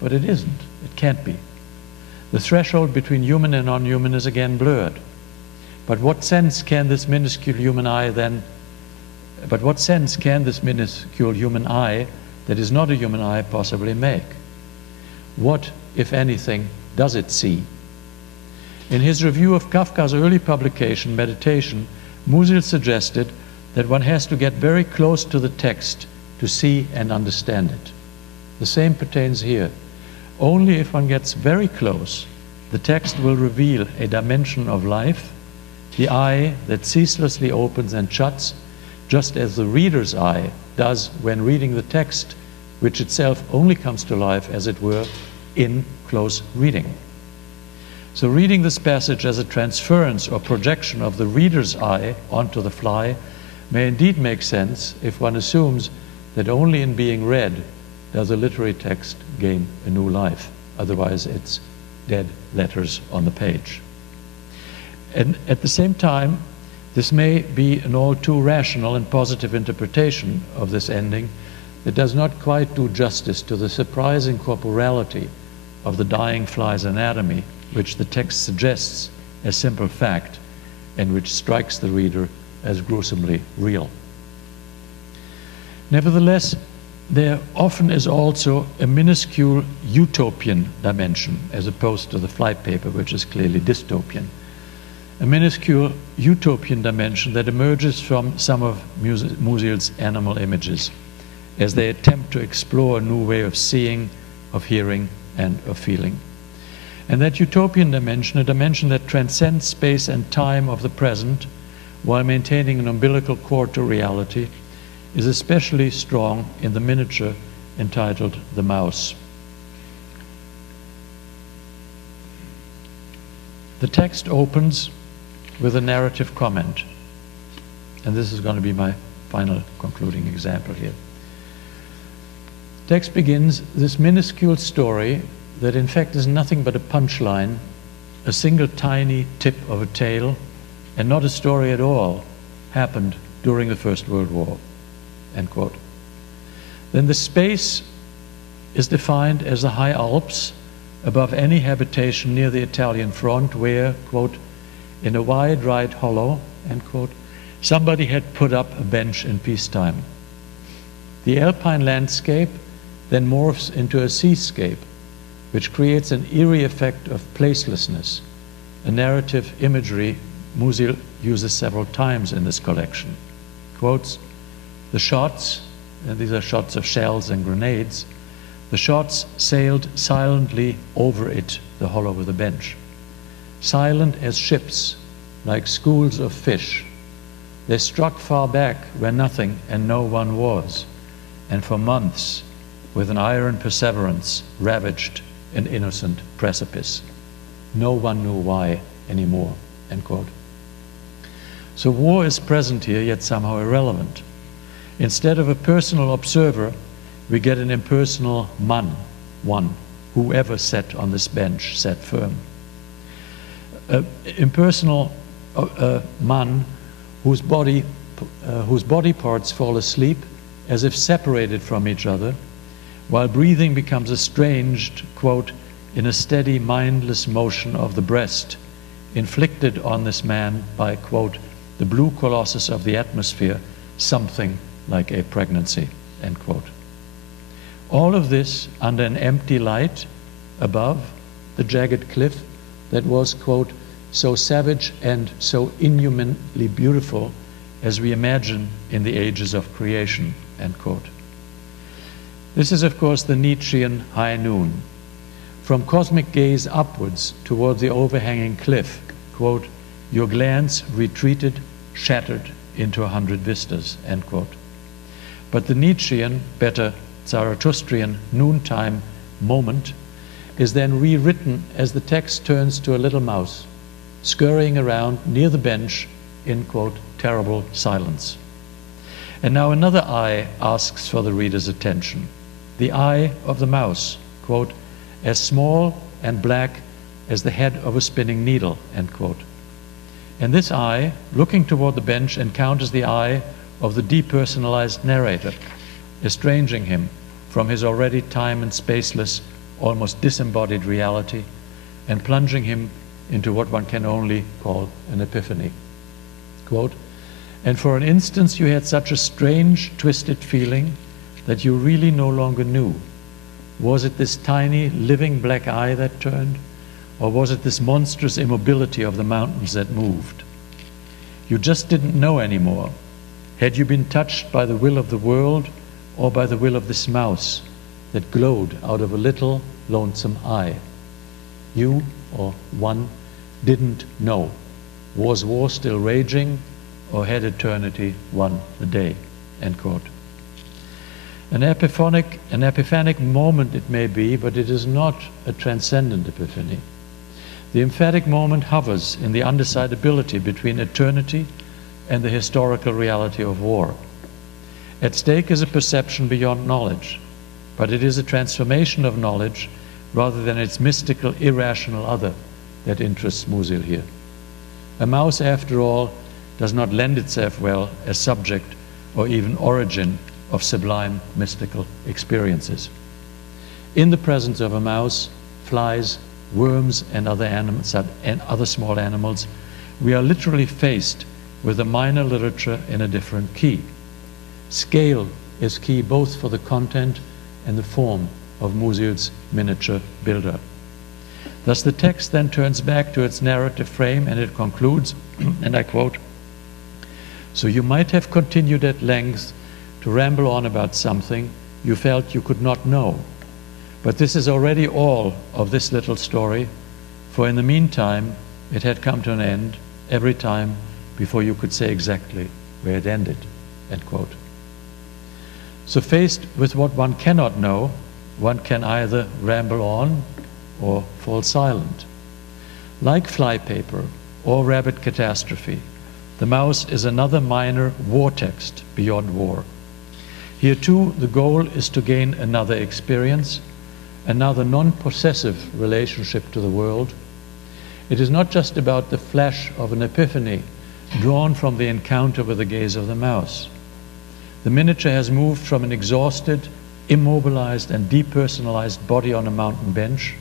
but it isn't. It can't be. The threshold between human and non-human is again blurred. But what sense can this minuscule human eye that is not a human eye possibly make? What, if anything, does it see? In his review of Kafka's early publication, Meditation, Musil suggested that one has to get very close to the text to see and understand it. The same pertains here. Only if one gets very close, the text will reveal a dimension of life, the eye that ceaselessly opens and shuts, just as the reader's eye does when reading the text, which itself only comes to life, as it were, in close reading. So reading this passage as a transference or projection of the reader's eye onto the fly may indeed make sense if one assumes that only in being read does a literary text gain a new life. Otherwise, it's dead letters on the page. And at the same time, this may be an all too rational and positive interpretation of this ending that does not quite do justice to the surprising corporality of the dying fly's anatomy, which the text suggests as simple fact and which strikes the reader as gruesomely real. Nevertheless, there often is also a minuscule utopian dimension as opposed to the Flypaper, which is clearly dystopian. A minuscule utopian dimension that emerges from some of Musil's animal images as they attempt to explore a new way of seeing, of hearing, and of feeling. And that utopian dimension, a dimension that transcends space and time of the present while maintaining an umbilical cord to reality, is especially strong in the miniature entitled The Mouse. The text opens with a narrative comment, and this is going to be my final concluding example here. Text begins, this minuscule story that in fact is nothing but a punchline, a single tiny tip of a tale, and not a story at all, happened during the First World War, end quote. Then the space is defined as the high Alps above any habitation near the Italian front where, quote, in a wide right hollow, end quote, somebody had put up a bench in peacetime. The alpine landscape then morphs into a seascape, which creates an eerie effect of placelessness, a narrative imagery Musil uses several times in this collection. Quotes, the shots, and these are shots of shells and grenades, the shots sailed silently over it, the hollow with a bench. Silent as ships, like schools of fish. They struck far back where nothing and no one was, and for months, with an iron perseverance, ravaged an innocent precipice. No one knew why anymore, end quote. So war is present here, yet somehow irrelevant. Instead of a personal observer, we get an impersonal man, one, whoever sat on this bench sat firm. Impersonal man whose body parts fall asleep as if separated from each other, while breathing becomes estranged, quote, in a steady, mindless motion of the breast, inflicted on this man by, quote, the blue colossus of the atmosphere, something like a pregnancy, end quote. All of this under an empty light above the jagged cliff that was, quote, so savage and so inhumanly beautiful as we imagine in the ages of creation, end quote. This is, of course, the Nietzschean high noon. From cosmic gaze upwards toward the overhanging cliff, quote, your glance retreated, shattered into 100 vistas, end quote. But the Nietzschean, better Zarathustrian noontime moment is then rewritten as the text turns to a little mouse, scurrying around near the bench in, quote, terrible silence. And now another eye asks for the reader's attention, the eye of the mouse, quote, as small and black as the head of a spinning needle, end quote. And this eye, looking toward the bench, encounters the eye of the depersonalized narrator, estranging him from his already time and spaceless, almost disembodied reality, and plunging him into what one can only call an epiphany. Quote, and for an instant you had such a strange, twisted feeling that you really no longer knew. Was it this tiny, living black eye that turned? Or was it this monstrous immobility of the mountains that moved? You just didn't know anymore. Had you been touched by the will of the world or by the will of this mouse that glowed out of a little, lonesome eye? You, or one, didn't know. Was war still raging, or had eternity won the day? End quote. An epiphanic moment it may be, but it is not a transcendent epiphany. The emphatic moment hovers in the undecidability between eternity and the historical reality of war. At stake is a perception beyond knowledge, but it is a transformation of knowledge rather than its mystical, irrational other that interests Musil here. A mouse, after all, does not lend itself well as subject or even origin of sublime mystical experiences. In the presence of a mouse, flies, worms, and other small animals, we are literally faced with a minor literature in a different key. Scale is key both for the content and the form of Musil's miniature builder. Thus the text then turns back to its narrative frame and it concludes, and I quote, so you might have continued at length to ramble on about something you felt you could not know, but this is already all of this little story, for in the meantime it had come to an end every time before you could say exactly where it ended, end quote. So faced with what one cannot know, one can either ramble on or fall silent. Like Flypaper or Rabbit Catastrophe, the Mouse is another minor war text beyond war. Here too, the goal is to gain another experience, another non-possessive relationship to the world. It is not just about the flash of an epiphany drawn from the encounter with the gaze of the mouse. The miniature has moved from an exhausted, immobilized and depersonalized body on a mountain bench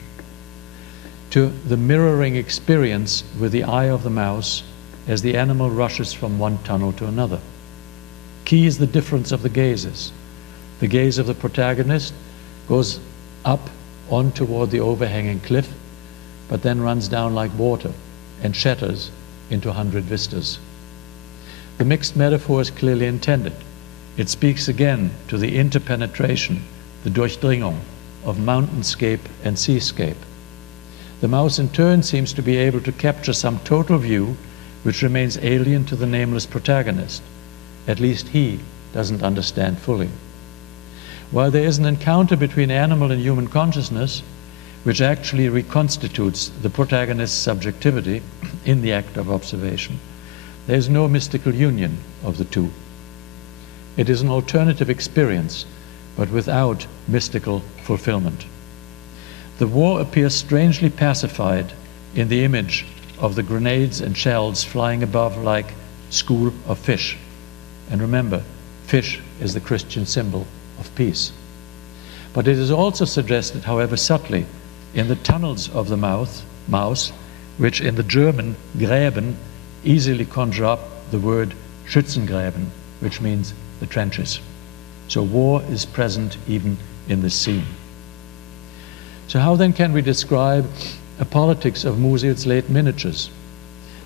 to the mirroring experience with the eye of the mouse as the animal rushes from one tunnel to another. Key is the difference of the gazes. The gaze of the protagonist goes up on toward the overhanging cliff, but then runs down like water and shatters into 100 vistas. The mixed metaphor is clearly intended. It speaks again to the interpenetration, the Durchdringung, of mountainscape and seascape. The mouse in turn seems to be able to capture some total view which remains alien to the nameless protagonist. At least he doesn't understand fully. While there is an encounter between animal and human consciousness, which actually reconstitutes the protagonist's subjectivity in the act of observation, there is no mystical union of the two. It is an alternative experience, but without mystical fulfillment. The war appears strangely pacified in the image of the grenades and shells flying above like school of fish. And remember, fish is the Christian symbol of peace. But it is also suggested, however subtly, in the tunnels of the mouse, which in the German Gräben easily conjure up the word Schützengräben, which means the trenches. So war is present even in this scene. So how then can we describe a politics of Musil's late miniatures?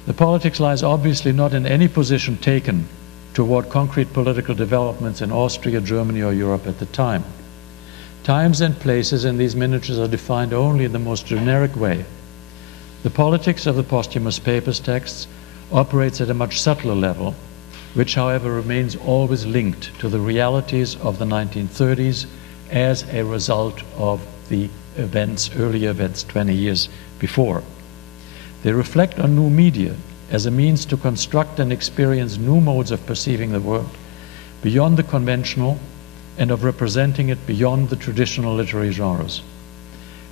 The politics lies obviously not in any position taken toward concrete political developments in Austria, Germany, or Europe at the time. Times and places in these miniatures are defined only in the most generic way. The politics of the posthumous papers texts operates at a much subtler level, which, however, remains always linked to the realities of the 1930s as a result of the events, earlier events 20 years before. They reflect on new media as a means to construct and experience new modes of perceiving the world, beyond the conventional, and of representing it beyond the traditional literary genres.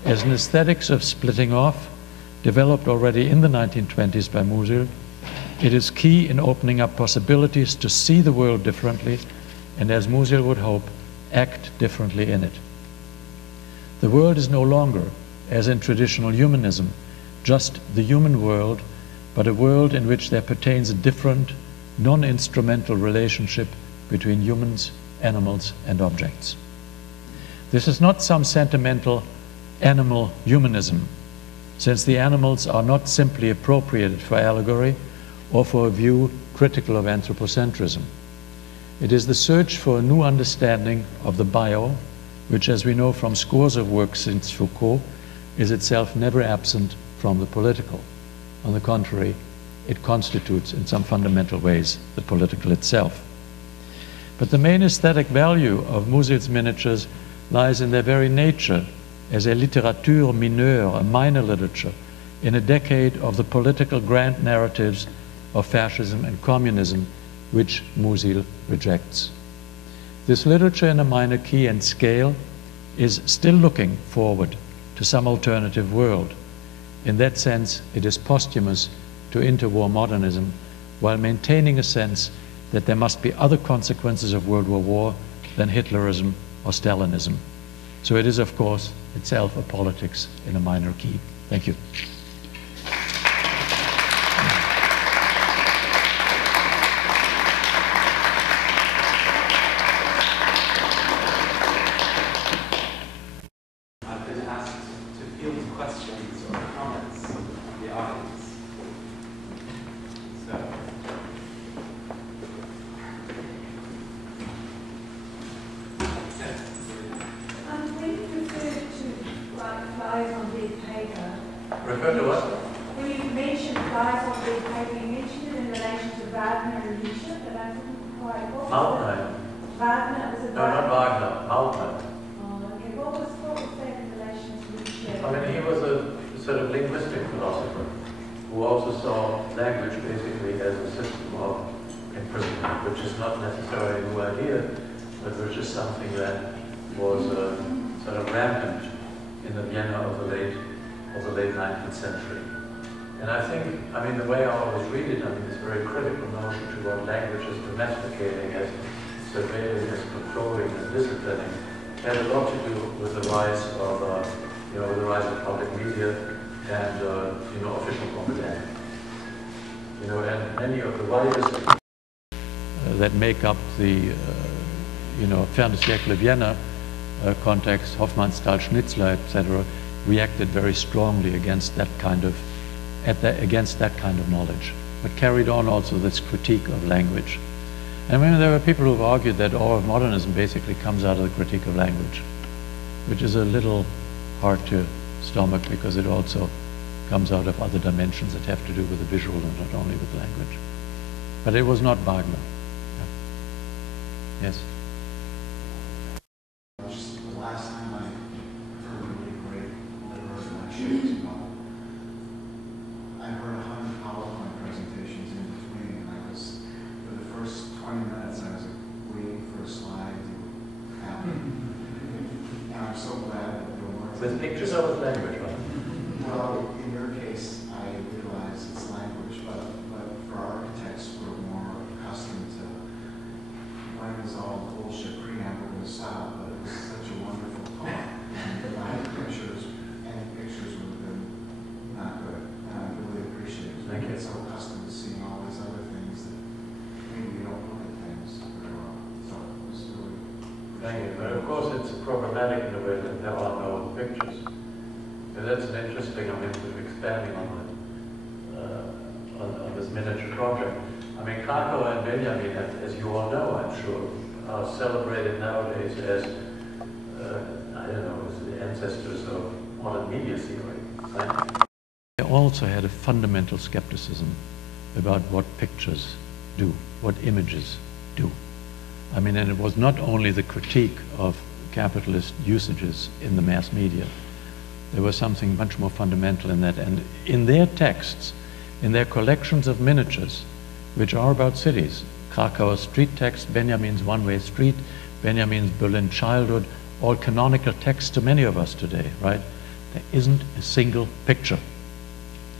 As an aesthetics of splitting off, developed already in the 1920s by Musil, it is key in opening up possibilities to see the world differently, and as Musil would hope, act differently in it. The world is no longer, as in traditional humanism, just the human world, but a world in which there pertains a different, non-instrumental relationship between humans, animals, and objects. This is not some sentimental animal humanism, since the animals are not simply appropriated for allegory or for a view critical of anthropocentrism. It is the search for a new understanding of the bio, which, as we know from scores of works since Foucault, is itself never absent from the political. On the contrary, it constitutes in some fundamental ways the political itself. But the main aesthetic value of Musil's miniatures lies in their very nature as a littérature mineure, a minor literature, in a decade of the political grand narratives of fascism and communism, which Musil rejects. This literature in a minor key and scale is still looking forward to some alternative world. In that sense, it is posthumous to interwar modernism, while maintaining a sense that there must be other consequences of World War I than Hitlerism or Stalinism. So it is, of course, itself a politics in a minor key. Thank you. I've been asked to field questions or comments from the audience. So, When you refer to flies on dead paper, Refer to what? when you mentioned flies on dead paper, you mentioned it in relation to Wagner and Nietzsche, but I couldn't quite. What was Wagner. it? Wagner, was it No, not Wagner? Wagner, Wagner. Oh, okay. What was that in relation to Nietzsche? I mean, he was a sort of linguistic philosopher who also saw language basically as a system of imprisonment, which is not necessarily a new idea, but which is something that was sort of rampant in the Vienna of the late 19th century. And I think, I mean, the way I always read it, I mean, this very critical notion to what language is domesticating, as surveilling, as controlling, as disciplining, had a lot to do with the rise of, the rise of public media and, official propaganda. And many of the writers that make up the, fin de siècle Vienna context, Hofmannsthal, Schnitzler, etc., reacted very strongly against that kind of knowledge, but carried on also this critique of language. And I mean, there were people who've argued that all of modernism basically comes out of the critique of language, which is a little hard to stomach because it also comes out of other dimensions that have to do with the visual and not only with language. But it was not Wagner. Yeah. Yes? The last time I heard a really great literary lecture, I heard 100 PowerPoint presentations in between, and I was, for the first 20 minutes, I was waiting for a slide to happen. And I'm so glad that there weren't. With pictures or with language, right? Well, in your case, I realize it's language, but for architects, we're more accustomed to when is all the bullshit preamble going to stop, but it was such a wonderful talk. And I had pictures, and pictures would have been not good. And I really appreciate it. Thank you. I get so accustomed to seeing all these other things that maybe we don't look at things very well. So it was really. Thank you. But of course, it's programmatic in a way that there are no pictures. And that's an interesting, I mean, sort of expanding on this miniature project. I mean, Kracauer and Benjamin, as you all know, I'm sure, are celebrated nowadays as, as the ancestors of modern media theory. Right? They also had a fundamental skepticism about what pictures do, what images do. I mean, and it was not only the critique of capitalist usages in the mass media, There was something much more fundamental in that. And in their texts, in their collections of miniatures, which are about cities, Kracauer's street text, Benjamin's one-way street, Benjamin's Berlin childhood, all canonical texts to many of us today, right? There isn't a single picture,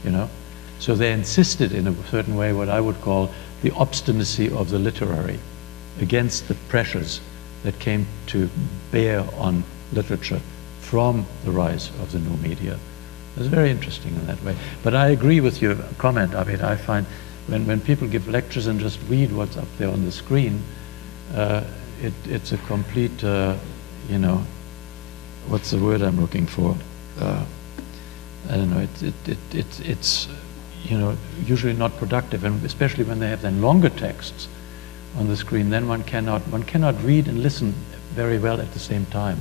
you know? So they insisted in a certain way what I would call the obstinacy of the literary against the pressures that came to bear on literature from the rise of the new media. It's very interesting in that way. But I agree with your comment. I mean, I find when people give lectures and just read what's up there on the screen, it's a complete, you know, what's the word I'm looking for? I don't know. It's you know, usually not productive, and especially when they have then longer texts on the screen, then one cannot read and listen very well at the same time.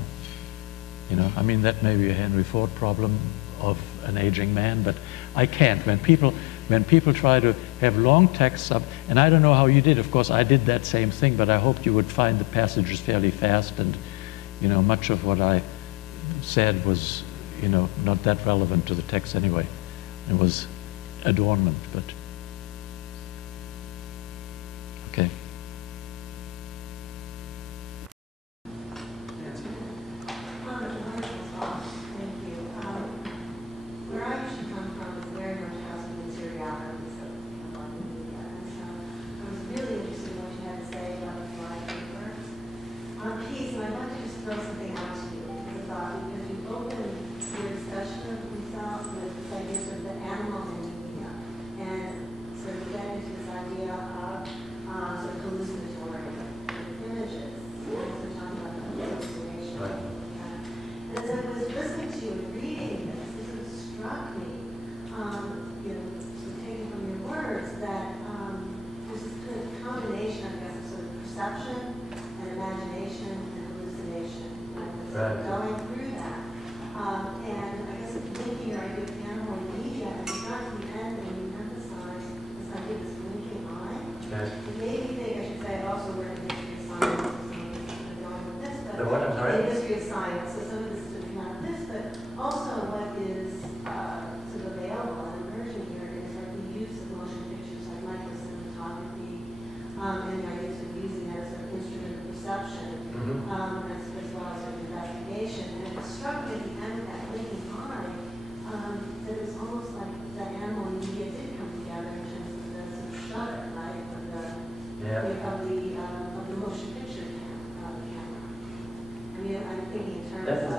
You know, I mean, that may be a Henry Ford problem of an aging man, but I can't. When people try to have long texts up, and I don't know how you did. Of course, I did that same thing, but I hoped you would find the passages fairly fast, and you know, much of what I said was, you know, not that relevant to the text anyway. It was adornment, but okay.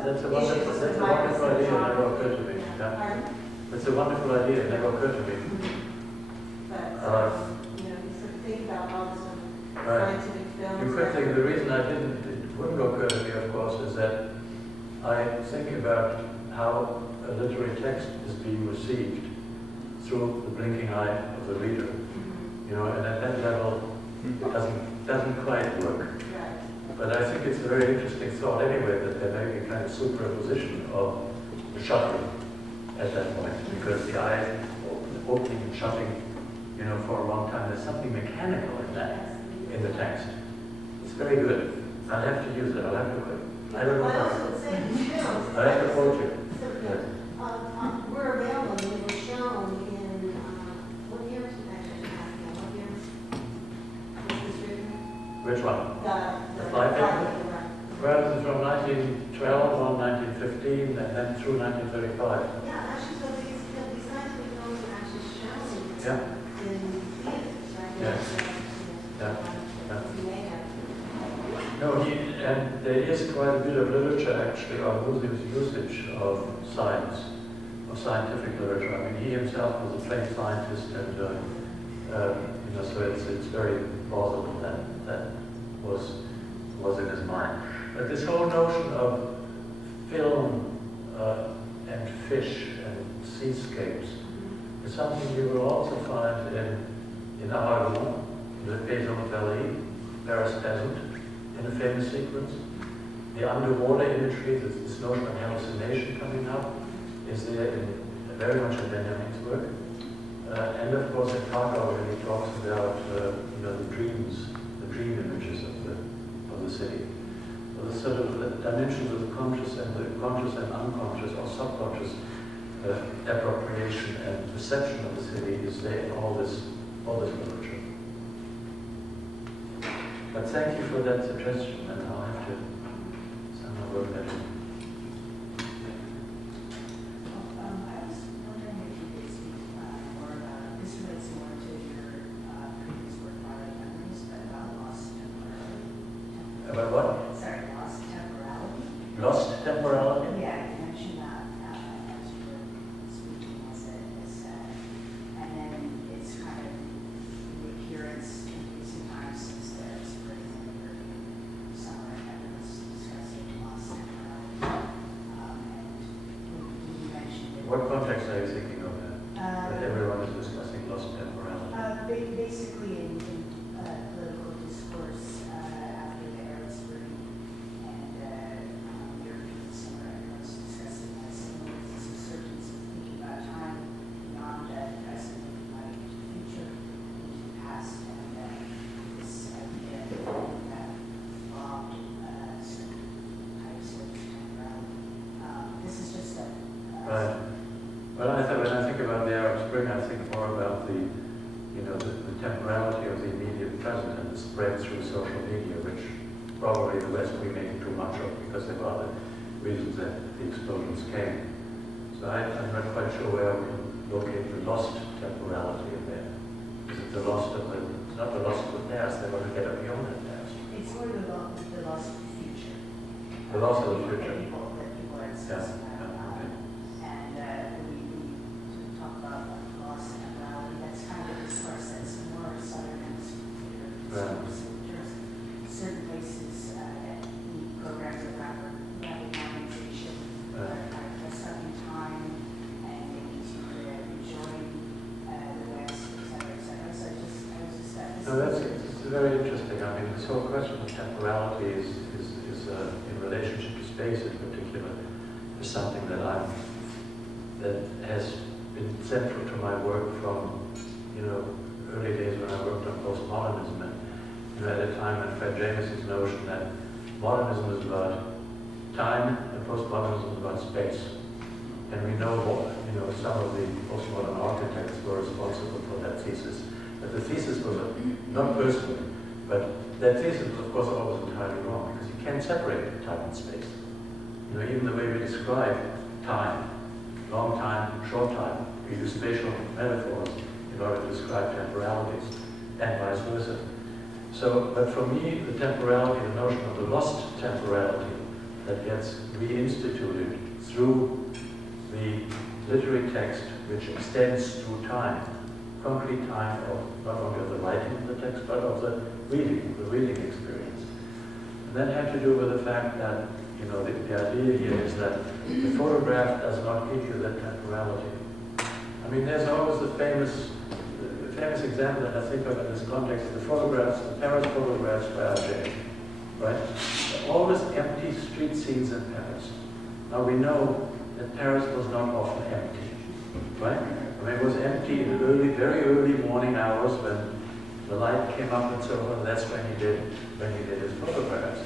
That's a wonderful idea. It never occurred to me. Yeah. That's a wonderful idea. It never occurred to me. But you know, you sort of think about all this sort of scientific films. You could think the reason it wouldn't occur to me, of course, is that I think about how a literary text is being received through the blinking eye of the reader. You know, and at that level, it doesn't quite work. But I think it's a very interesting thought anyway that there may be a kind of superposition of the shuttering at that point, because the eye opening and shutting, you know, for a long time, there's something mechanical in that, in the text. It's very good. I'll have to use it. I'll have to. I don't know. I also would say in films. I have to quote you. We're available. They were shown in what year was it actually? What year was this written? Which one? The Fly Paper? Well, this is from 1912 or 1915 and then through 1935. Yeah, actually, so these scientific films are actually shown in theaters, right? Yeah. No, and there is quite a bit of literature actually on Musil's usage of science, of scientific literature. I mean, he himself was a trained scientist, and you know, so it's very plausible that was in his mind. But this whole notion of film and fish and seascapes is something you will also find in Aragon, the Bay and The Paris peasant, in a famous sequence. The underwater imagery, this notion of hallucination coming up, is there very much in Benjamin's work. And of course in Kracauer, when he talks about you know, the dream images of the city. So this sort of dimensions of the conscious and unconscious or subconscious appropriation and perception of the city is there in all this literature. But thank you for that suggestion, and I'll have to somehow work that in. I was wondering if you could speak more about, this relates more to your previous work, Product Memories, but about lost temporality. About what? Sorry, lost temporality. Lost temporality? Yeah, you mentioned that as you were speaking, and then it's kind of the appearance in recent times since the spring and the European summer, everyone's discussing lost temporality. And you mentioned it. What context are you thinking of that? That everyone is discussing lost temporality. Basically in political discourse after the Arab Spring and European summer, everyone's discussing this. This resurgence of thinking about time beyond the present, looking out into the future, into the past, and this idea that involved certain types of temporality. This is just a Right. Well, when I think about the Arab Spring, I think more about the temporality of the immediate present and the spread through social media, which probably the West we make too much of because there were other reasons that the explosions came. So I'm not quite sure where we can locate the lost temporality in there. Is it the lost of the, it's not the lost of the past, they want to get beyond the past. It's more the loss of the future. The loss of the future. That people are discussing that. And we sort of talk about loss and temporality. That's kind of a discourse that's more southern hemisphere. Right. There's certain places that need programs of rapid modernization, are sucking time, and they need to rejoin the West, et cetera, et cetera. So I was just No, it's very interesting. I mean, this whole question of temporality is in relationship to space in particular, is something that has been central to my work from, early days when I worked on postmodernism, and at a time when Fred Jameson's notion that modernism is about time and postmodernism is about space. And we know some of the postmodern architects were responsible for that thesis. But the thesis was not personal, but that thesis was of course always entirely wrong, because you can't separate time and space. Even the way we describe time, long time, short time, we use spatial metaphors in order to describe temporalities, and vice versa. So, but for me, the temporality, the notion of the lost temporality that gets reinstituted through the literary text which extends through time, concrete time of not only of the writing of the text, but of the reading experience. And that had to do with the fact that, the idea here is that the photograph does not give you that temporality. I mean, there's always the famous example that I think of in this context, the Paris photographs by Auger, right? Always empty street scenes in Paris. Now we know that Paris was not often empty, right? I mean, it was empty in the very early morning hours when the light came up and so on. That's when he did his photographs.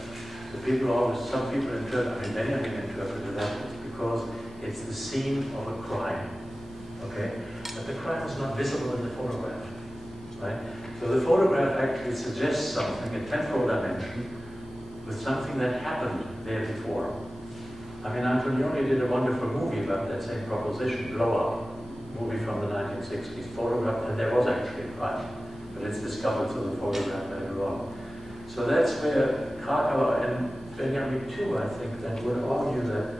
Some people interpret, Benjamin interpreted that because it's the scene of a crime, okay? But the crime is not visible in the photograph, right? So the photograph actually suggests something, a temporal dimension, with something that happened there before. I mean, Antonioni did a wonderful movie about that same proposition, Blow Up, movie from the 1960s, photographed, and there was actually a crime, but it's discovered through the photograph later on. So that's where Kracauer and Benjamin too, I think, that would argue that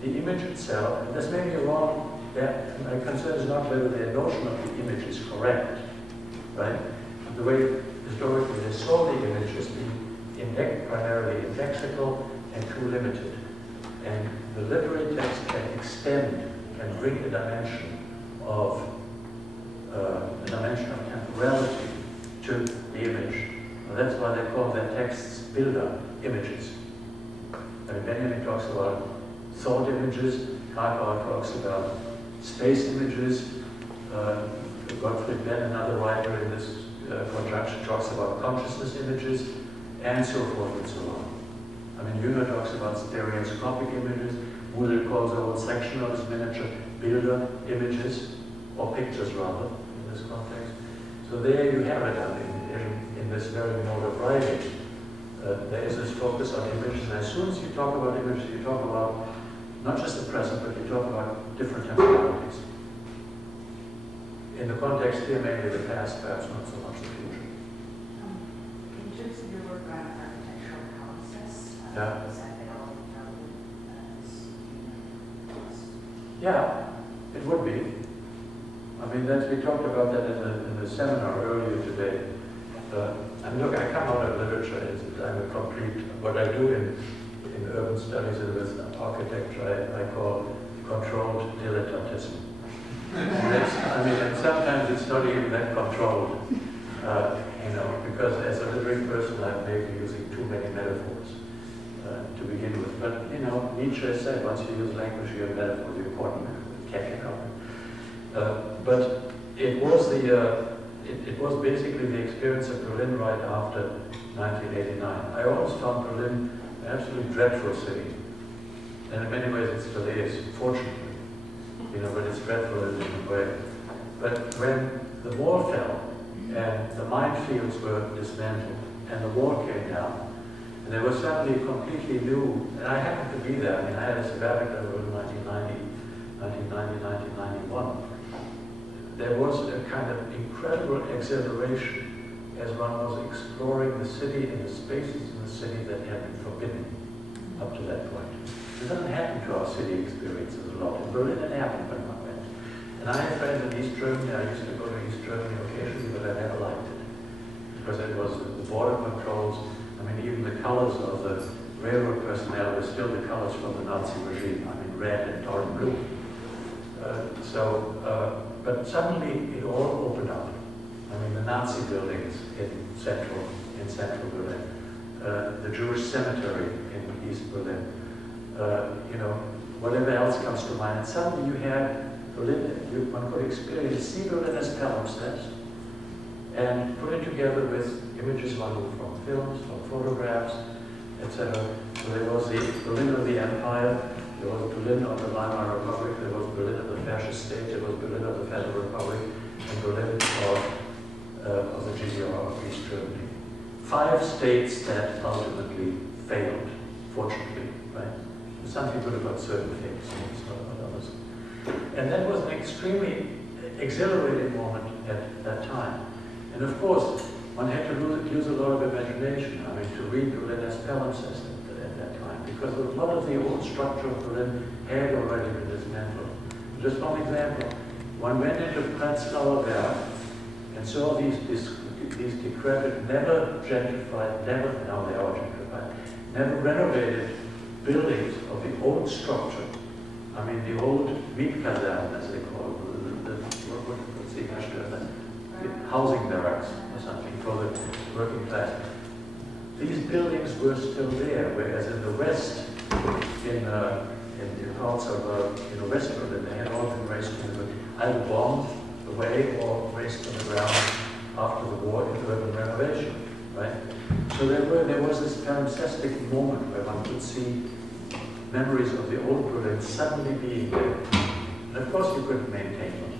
the image itself, and this may be wrong, that my concern is not whether their notion of the image is correct, right? The way historically they saw the image as being primarily indexical and too limited. And the literary text can bring a dimension of temporality to the image. And that's why they call their texts Bilder, images. I mean, Benjamin talks about thought images, Kracauer talks about space images, Gottfried Benn, another writer in this conjunction, talks about consciousness images, and so forth and so on. I mean, Jünger talks about stereoscopic images. Musil calls the whole section of his miniature Bilder, images, or pictures rather, in this context. So there you have it, I mean, in this very mode of writing. There is this focus on images, and as soon as you talk about images, you talk about not just the present, but you talk about different temporalities. In the context here, mainly the past, perhaps not so much the future. In terms of your work on architectural process, Yeah. is that at all relevant? Yeah, it would be. I mean, we talked about that in the seminar earlier today. And look, I come out of literature. I'm a complete, what I do in urban studies and with architecture, I call controlled dilettantism. And sometimes it's not even that controlled, because as a literary person, I may be using too many metaphors to begin with. But, Nietzsche said, once you use language, you have metaphors, you're important, catching up. But it was it was basically the experience of Berlin right after 1989. I always found Berlin an absolutely dreadful city. And in many ways it still is, fortunately. But it's dreadful in a different way. But when the wall fell, and the minefields were dismantled, and the wall came down, and there was suddenly a completely new, and I happened to be there. I mean, I had a sabbatical in 1991. There was a kind of incredible exhilaration as one was exploring the city and the spaces in the city that had been forbidden up to that point. It doesn't happen to our city experiences a lot. In Berlin it happened when I went. And I have friends in East Germany. I used to go to East Germany occasionally, but I never liked it. Because it was the border controls. I mean, even the colors of the railroad personnel were still the colors from the Nazi regime. I mean, red and dark blue. But suddenly it all opened up. I mean, the Nazi buildings in central Berlin, the Jewish cemetery in East Berlin, whatever else comes to mind. And suddenly you had Berlin, one could experience, see Berlin as palimpsest, and put it together with images one knew from films, from photographs, etc. So there was the Berlin of the Empire, there was Berlin of the Weimar Republic, there was Berlin of the fascist state, there was Berlin of the Federal Republic, and Berlin of the GDR of East Germany. 5 states that ultimately failed, fortunately, right? There's something good about certain things, it's not about others. And that was an extremely exhilarating moment at that time. And of course, one had to use a lot of imagination. I mean, to read Berlin as palimpsest at that time, because a lot of the old structure of Berlin had already been dismantled. Just one example. One went into Kracauer Werk and saw these decrepit, never gentrified, now they are gentrified, never renovated buildings of the old structure. I mean, the old Mietkasernen, as they call it, what's the housing barracks or something for the working class. These buildings were still there, whereas in the West, in parts of West Berlin, they had all been razed to the either bombed away or razed to the ground after the war in urban renovation, right? So there was this palimpsestic moment where one could see memories of the old Berlin suddenly being there. And of course you couldn't maintain them.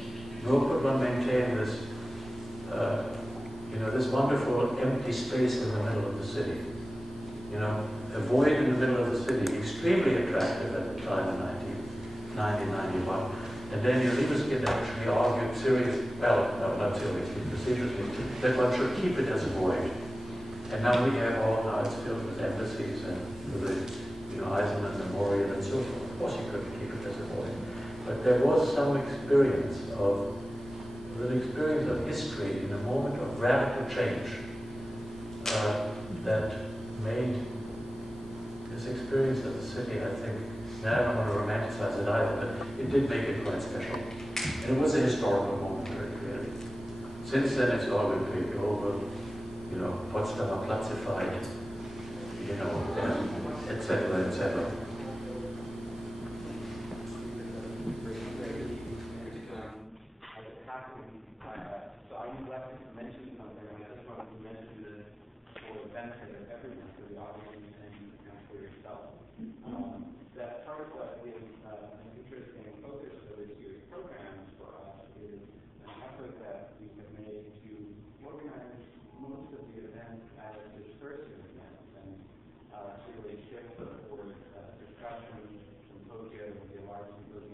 Nor could one maintain this, this wonderful empty space in the middle of the city. A void in the middle of the city, extremely attractive at the time in 1991. And Daniel Libeskind actually argued not seriously, facetiously, that one should keep it as a void. And now we have now it's filled with embassies and with the Eisenman Memorial and so forth. Of course you couldn't keep it as a void. But there was some experience of history in a moment of radical change that made this experience of the city, I think, and I don't want to romanticize it either, but it did make it quite special. And it was a historical moment, very clearly. Since then, it's all been taken over, Potsdamer Platzified, etc., etc. So I would like to mention something. I just wanted to mention this for the benefit of everyone, for the audience and for your itself. That part of what is an interesting focus of this year's programs for us is an effort that we have made to organize most of the events as discursive events and to really shift towards discussion, symposia, the large symposium